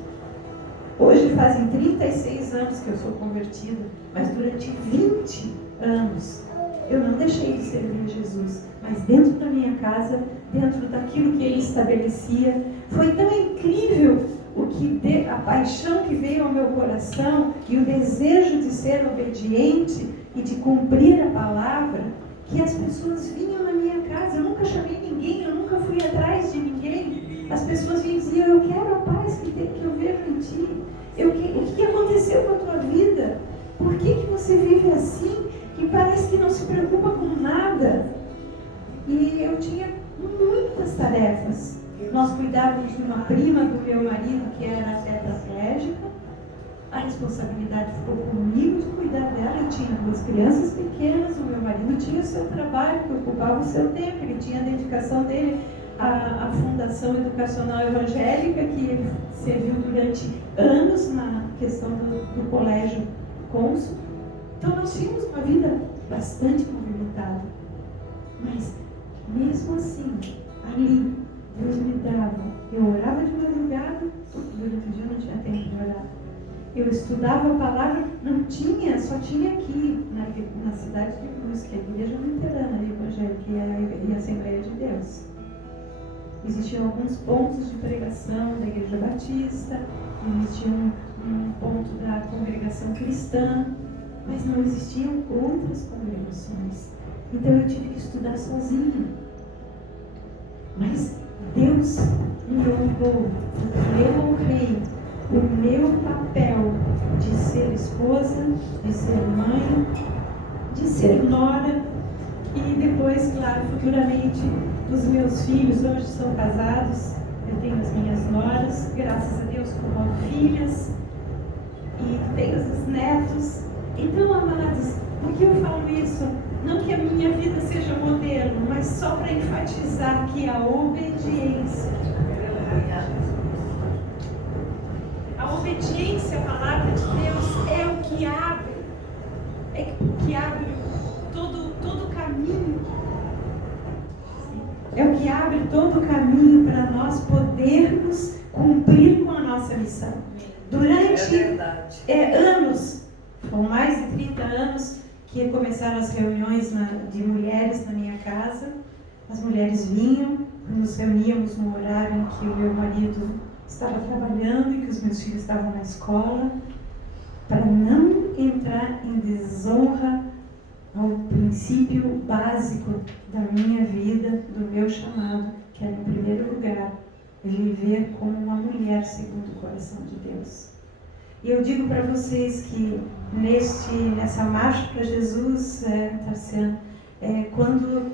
Hoje fazem 36 anos que eu sou convertida, mas durante 20 anos eu não deixei de servir Jesus. Mas dentro da minha casa, dentro daquilo que Ele estabelecia, foi tão incrível a paixão que veio ao meu coração e o desejo de ser obediente e de cumprir a palavra, que as pessoas vinham na minha casa. Eu nunca chamei ninguém, eu nunca fui atrás de ninguém. As pessoas vinham e diziam: eu quero a paz que eu vejo em ti. O que aconteceu com a tua vida? Por que você vive assim, que parece que não se preocupa com nada? E eu tinha muitas tarefas. Nós cuidávamos de uma prima do meu marido que era tetraplégica. A responsabilidade ficou comigo de cuidar dela. Eu tinha 2 crianças pequenas, o meu marido tinha o seu trabalho, que ocupava o seu tempo, ele tinha a dedicação dele à Fundação Educacional Evangélica, que ele serviu durante anos na questão do colégio Cônsul. Então nós tínhamos uma vida bastante movimentada. Mas mesmo assim, ali, Deus me dava. Eu orava de madrugada, porque durante o dia eu não tinha tempo de orar. Eu estudava a palavra, só tinha aqui, na cidade de Brusque, a igreja luterana evangélica e a Assembleia de Deus. Existiam alguns pontos de pregação da Igreja Batista, existia um ponto da congregação cristã, mas não existiam outras congregações. Então eu tive que estudar sozinha. Mas Deus me honrou, eu honrei o meu papel de ser esposa, de ser mãe, de ser nora e depois, claro, futuramente, os meus filhos hoje são casados, eu tenho as minhas noras, graças a Deus como filhas e tenho os netos. Então, amados, por que eu falo isso? Não que a minha vida seja modelo, mas só para enfatizar que a obediência, à palavra de Deus é o que abre todo o caminho. É o que abre todo o caminho para nós podermos cumprir com a nossa missão. Durante anos, foram mais de 30 anos que começaram as reuniões de mulheres na minha casa. As mulheres vinham, nos reuníamos no horário em que o meu marido estava trabalhando e que os meus filhos estavam na escola, para não entrar em desonra ao princípio básico da minha vida, do meu chamado, que era, em primeiro lugar, viver como uma mulher segundo o coração de Deus. E eu digo para vocês que nessa marcha para Jesus, Tarciano, quando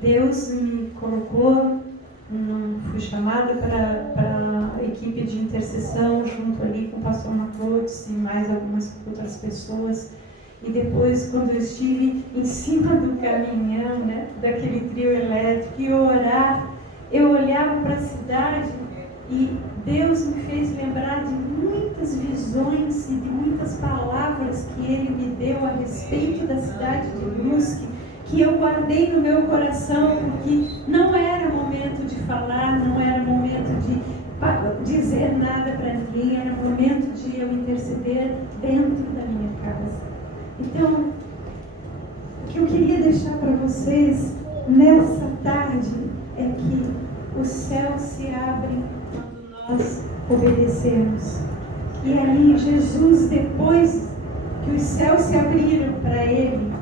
Deus me colocou, fui chamada para a equipe de intercessão, junto ali com o pastor Maclotes e mais algumas outras pessoas. E depois, quando eu estive em cima do caminhão, né, daquele trio elétrico, e orar, eu olhava para a cidade e Deus me fez lembrar de muitas visões e de muitas palavras que Ele me deu a respeito da cidade de Brusque, que eu guardei no meu coração, porque não era momento de falar, não era momento de dizer nada para ninguém, era momento de eu interceder dentro da minha casa. Então, o que eu queria deixar para vocês nessa tarde é que os céus se abrem quando nós obedecemos. E ali Jesus, depois que os céus se abriram para Ele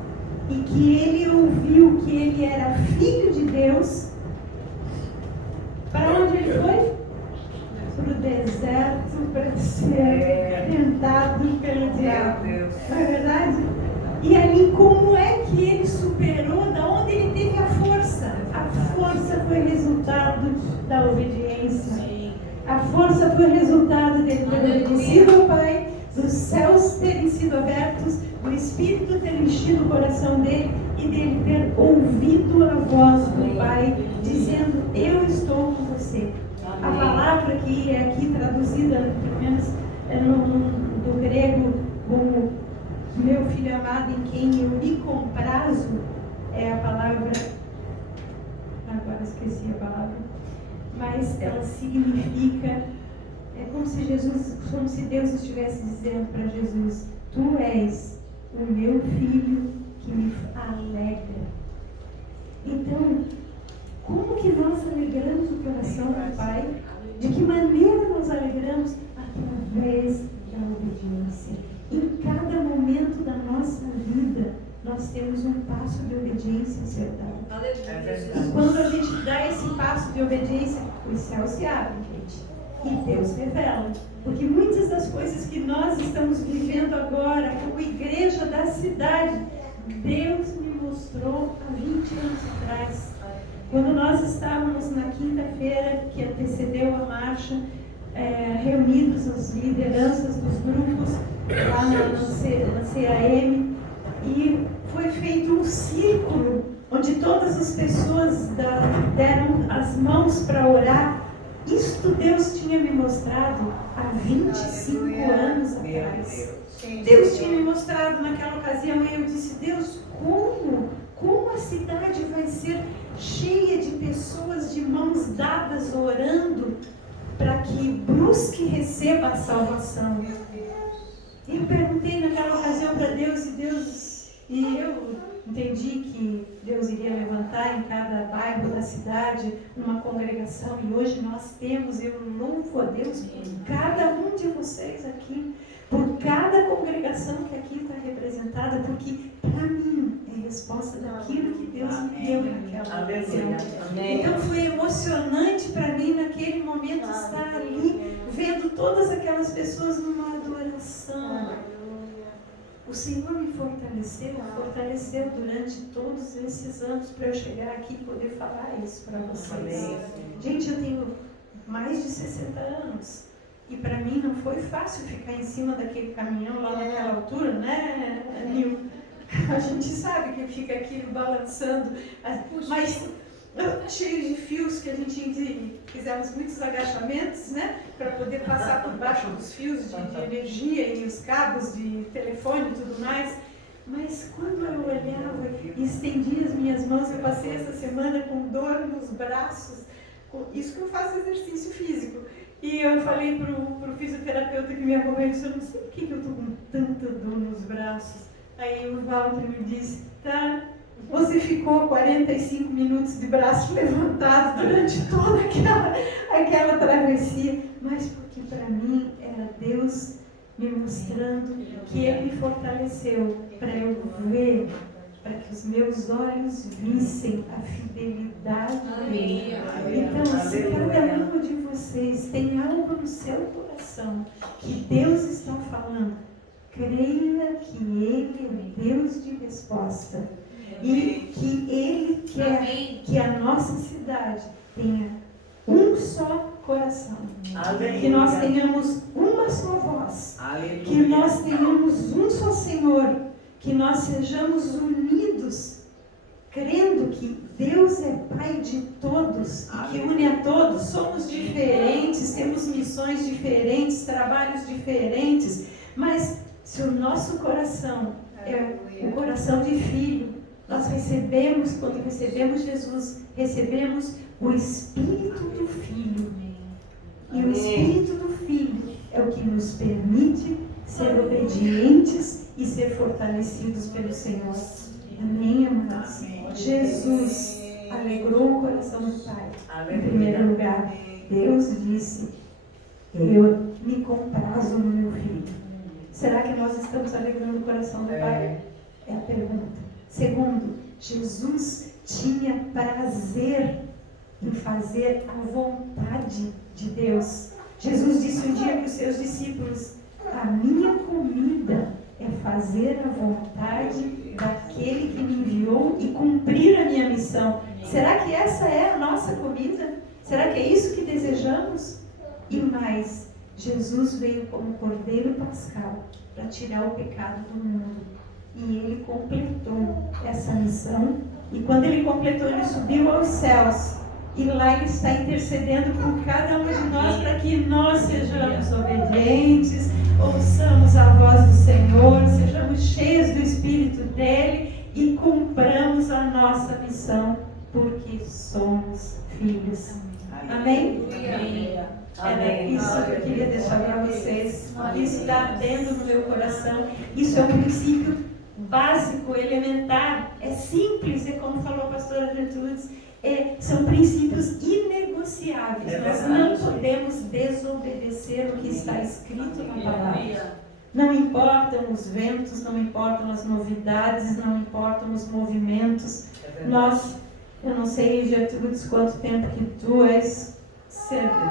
e que Ele ouviu que Ele era Filho de Deus, para onde Ele foi? Para o deserto, para ser tentado pelo diabo. Não é verdade? E ali, como é que ele superou? Da onde ele teve a força? A força foi resultado da obediência. A força foi resultado dele ter obedecido ao Pai, dos céus terem sido abertos, do Espírito ter enchido o coração dele e dele ter ouvido a voz do Pai dizendo: eu estou com você. A palavra que é aqui traduzida, pelo menos do grego, como meu filho amado em quem eu me comprazo, é a palavra, agora esqueci a palavra, mas ela significa, é como se Deus estivesse dizendo para Jesus: tu és o meu filho que me alegra. Então, como que nós alegramos o coração do Pai? De que maneira nós alegramos? Através da obediência. Em cada momento da nossa vida, nós temos um passo de obediência a ser dado. E quando a gente dá esse passo de obediência, os céus se abrem, gente. E Deus revela. Porque muitas das coisas que nós estamos vivendo agora, como igreja da cidade, Deus me mostrou há 20 anos atrás. Quando nós estávamos na quinta-feira que antecedeu a marcha, reunidos as lideranças dos grupos lá na CAM, e foi feito um círculo onde todas as pessoas deram as mãos para orar. Isto Deus tinha me mostrado há 25 anos atrás. Deus tinha me mostrado naquela ocasião e eu disse: Deus, como a cidade vai ser cheia de pessoas de mãos dadas orando para que Brusque receba a salvação? E eu perguntei naquela ocasião para Deus, e eu entendi que Deus iria levantar em cada bairro da cidade uma congregação, e hoje nós temos, eu louvo a Deus por cada um de vocês aqui, por cada congregação que aqui está representada, porque para mim é resposta daquilo que Deus me deu naquela ocasião. Então foi emocionante para mim naquele momento estar ali, vendo todas aquelas pessoas numa adoração. O Senhor me fortaleceu durante todos esses anos para eu chegar aqui e poder falar isso para vocês. Gente, eu tenho mais de 60 anos e para mim não foi fácil ficar em cima daquele caminhão lá naquela altura, né, Nil? A gente sabe que fica aquilo balançando, mas cheio de fios que a gente fizemos muitos agachamentos, né, para poder passar por baixo dos fios de energia e os cabos de telefone e tudo mais. Mas quando eu olhava e estendia as minhas mãos, eu passei essa semana com dor nos braços, isso que eu faço exercício físico. E eu falei pro fisioterapeuta que me acompanhou, eu disse, eu não sei por que eu estou com tanta dor nos braços. Aí o Walter me disse, tá, você ficou 45 minutos de braço levantado durante toda aquela travessia, mas porque para mim era Deus me mostrando que Ele me fortaleceu para eu ver, para que os meus olhos vissem a fidelidade dele. Então, se cada um de vocês tem algo no seu coração que Deus está falando, creia que Ele é Deus de resposta e que Ele quer que a nossa cidade tenha um só coração, que nós tenhamos uma só voz, que nós tenhamos um só Senhor, que nós sejamos unidos, crendo que Deus é Pai de todos e que une a todos. Somos diferentes, temos missões diferentes, trabalhos diferentes, mas se o nosso coração é o coração de filho, nós recebemos, quando recebemos Jesus, recebemos o Espírito do Filho. E o Espírito do Filho é o que nos permite ser obedientes e ser fortalecidos pelo Senhor. Amém, amados? Jesus alegrou o coração do Pai. Em primeiro lugar, Deus disse, eu me comprazo no meu Filho. Será que nós estamos alegrando o coração do Pai? É a pergunta. Segundo, Jesus tinha prazer em fazer a vontade de Deus. Jesus disse um dia para os seus discípulos, a minha comida é fazer a vontade daquele que me enviou e cumprir a minha missão. Será que essa é a nossa comida? Será que é isso que desejamos? E mais, Jesus veio como Cordeiro Pascal para tirar o pecado do mundo. E Ele completou essa missão. E quando Ele completou, Ele subiu aos céus. E lá Ele está intercedendo por cada um de nós para que nós sejamos obedientes, ouçamos a voz do Senhor, sejamos cheios do Espírito dEle e cumpramos a nossa missão, porque somos filhos. Amém? Era isso que eu queria deixar para vocês. Isso está ardendo no meu coração. Isso é um princípio básico, elementar. É simples, é como falou a pastora Gertrudes. São princípios inegociáveis. Nós não podemos desobedecer o que está escrito na palavra. Não importam os ventos, não importam as novidades, não importam os movimentos. Eu não sei, Gertrudes, quanto tempo que tu és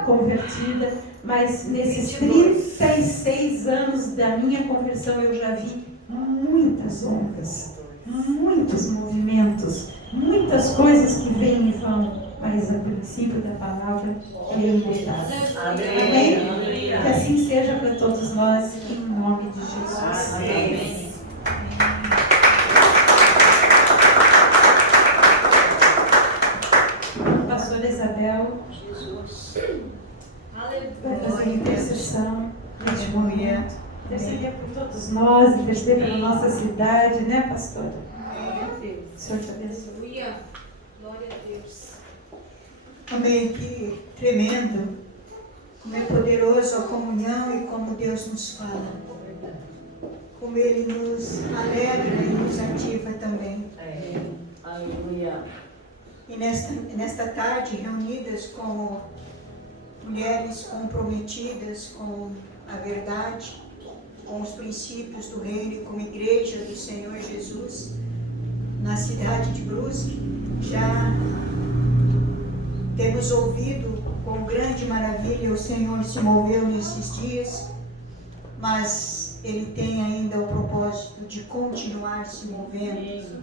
convertida, mas nesses 36 anos da minha conversão eu já vi muitas ondas, muitos movimentos, muitas coisas que vêm e vão, mas o princípio da palavra é imutável. Amém? Que assim seja para todos nós, em nome de Jesus. Amém. Pastora Isabel, vai fazer intercessão neste momento. Interceder por todos nós, interceder pela nossa cidade, né, pastora? O Senhor te abençoe. Glória a Deus. Amém, que tremendo, como é poderoso a comunhão e como Deus nos fala. como Ele nos alegra e nos ativa também. Aleluia. E nesta tarde, reunidas como mulheres comprometidas com a verdade, com os princípios do reino e como igreja do Senhor Jesus, na cidade de Brusque, já temos ouvido com grande maravilha o Senhor se moveu nesses dias, mas Ele tem ainda o propósito de continuar se movendo.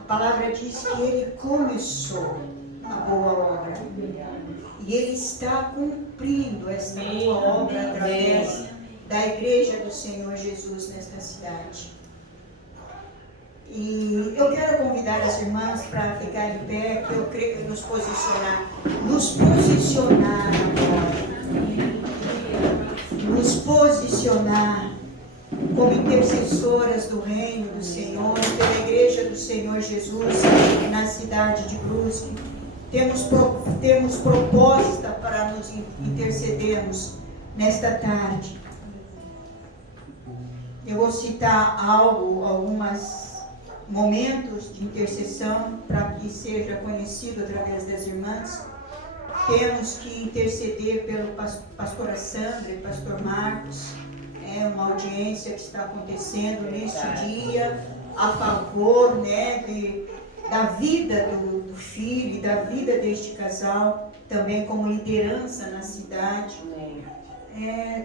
A palavra diz que Ele começou a boa obra e Ele está cumprindo esta boa obra através da igreja do Senhor Jesus nesta cidade. E eu quero convidar as irmãs para ficar em pé, que eu creio que nos posicionar agora, nos posicionar como intercessoras do reino do Senhor, pela igreja do Senhor Jesus na cidade de Brusque. Temos proposta para nos intercedermos nesta tarde. Eu vou citar alguns momentos de intercessão para que seja conhecido através das irmãs. Temos que interceder pelo pastora Sandra e pastor Marcos. É uma audiência que está acontecendo neste dia a favor, da vida do filho, da vida deste casal, também como liderança na cidade.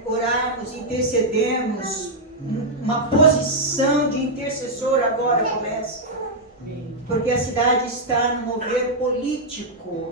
Orarmos, intercedermos. Uma posição de intercessor agora começa, porque a cidade está no mover político,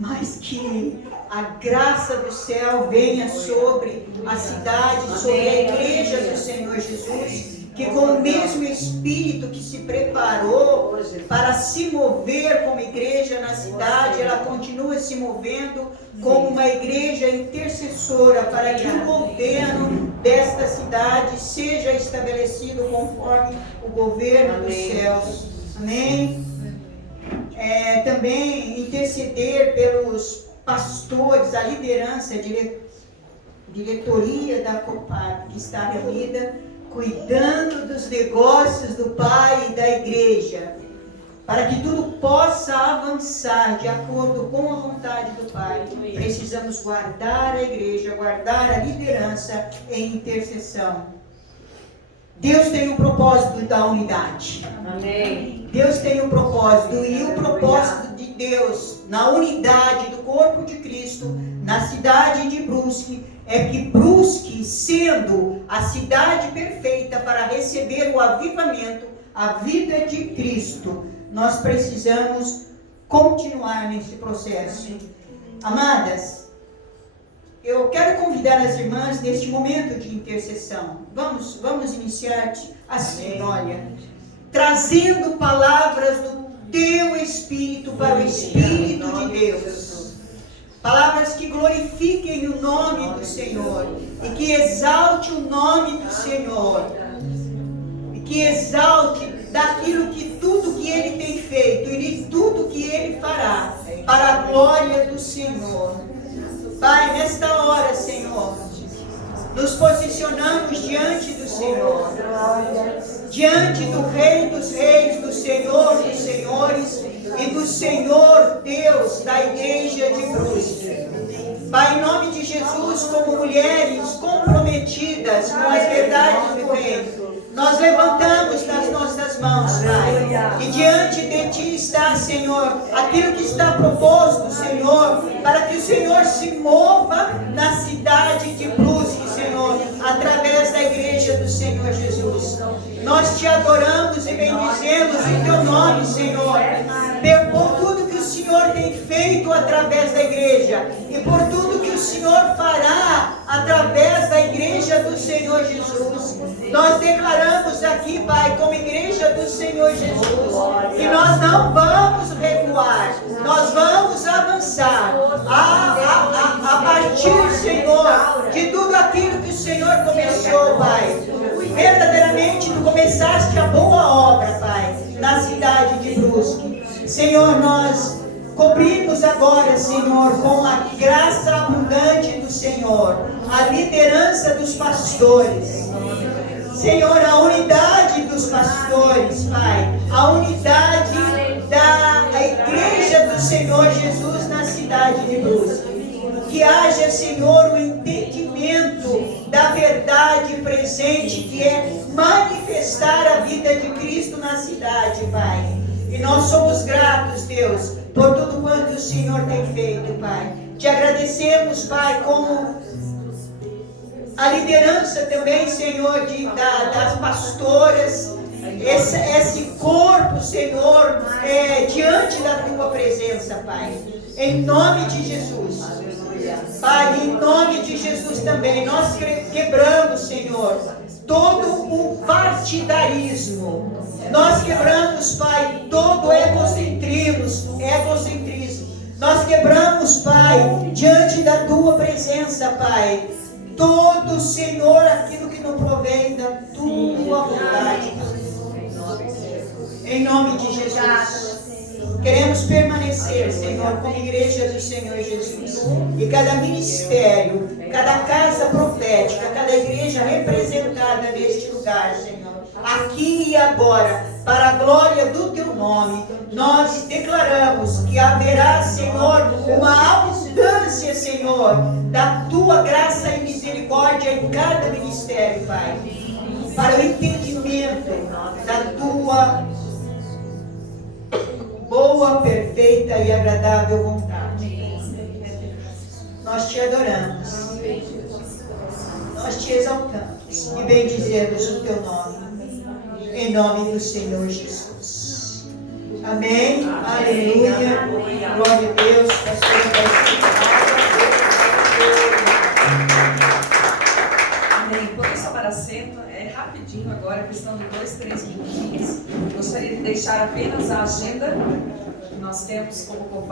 mas que a graça do céu venha sobre a cidade, sobre a igreja do Senhor Jesus, que com o mesmo Espírito que se preparou para se mover como igreja na cidade, ela continua se movendo como uma igreja intercessora para que o governo desta cidade seja estabelecido conforme o governo dos céus. Amém? Também interceder pelos pastores, a liderança, a diretoria da Copag, que está reunida, cuidando dos negócios do Pai e da igreja, para que tudo possa avançar de acordo com a vontade do Pai. Precisamos guardar a igreja, guardar a liderança em intercessão. Deus tem um propósito da unidade. Amém. Deus tem um propósito, e o propósito de Deus na unidade do corpo de Cristo, na cidade de Brusque, é que Brusque, sendo a cidade perfeita para receber o avivamento, a vida de Cristo, nós precisamos continuar nesse processo. Amadas, eu quero convidar as irmãs neste momento de intercessão. Vamos iniciar assim, olha, trazendo palavras do teu Espírito para o Espírito de Deus. Palavras que glorifiquem o nome do Senhor e que exalte o nome do Senhor e que exalte daquilo que tudo que Ele tem feito e de tudo que Ele fará para a glória do Senhor. Pai, nesta hora, Senhor, nos posicionamos diante do Senhor, diante do Rei dos Reis, do Senhor dos Senhores e do Senhor Deus da igreja de Brusque. Pai, em nome de Jesus, como mulheres comprometidas com as verdades do Reino, nós levantamos nas nossas mãos, Pai, e diante de Ti está, Senhor, aquilo que está proposto, Senhor, para que o Senhor se mova na cidade de Brusque, Senhor, através da igreja do Senhor Jesus. Nós Te adoramos e bendizemos o Teu nome, Senhor, por tudo que o Senhor tem feito através da igreja e por tudo que o Senhor fará através da igreja do Senhor Jesus. Nós declaramos aqui, Pai, como igreja do Senhor Jesus, que nós não vamos recuar, nós vamos avançar a partir, Senhor, de tudo aquilo que o Senhor começou, Pai. Verdadeiramente Tu começaste a boa obra, Pai, na cidade de Brusque. Senhor, nós cobrimos agora, Senhor, com a graça abundante do Senhor, a liderança dos pastores. Senhor, a unidade dos pastores, Pai, a unidade da Igreja do Senhor Jesus na cidade de Brusque. Que haja, Senhor, o entendimento da verdade presente, que é manifestar a vida de Cristo na cidade, Pai. E nós somos gratos, Deus, por tudo quanto o Senhor tem feito, Pai. Te agradecemos, Pai, como a liderança também, Senhor, das pastoras, esse corpo, Senhor, diante da Tua presença, Pai. Em nome de Jesus. Pai, em nome de Jesus também, nós quebramos, Senhor, todo o partidarismo. Nós quebramos, Pai, todo egocentrismo. Nós quebramos, Pai, diante da Tua presença, Pai, todo, Senhor, aquilo que não provém da Tua vontade. Em nome de Jesus. Queremos permanecer, Senhor, como igreja do Senhor Jesus. E cada ministério, cada casa profética, cada igreja representada neste lugar, Senhor, aqui e agora, para a glória do Teu nome, nós declaramos que haverá, Senhor, uma abundância, Senhor, da Tua graça e misericórdia em cada ministério, Pai, para o entendimento da Tua boa, perfeita e agradável vontade. Nós Te adoramos, nós Te exaltamos e bendizemos o Teu nome, em nome do Senhor Jesus. Amém. Aleluia. Glória a Deus. Amém. Põe só para assento, rapidinho agora, questão de 2, 3 minutinhos. Gostaria de deixar apenas a agenda que nós temos como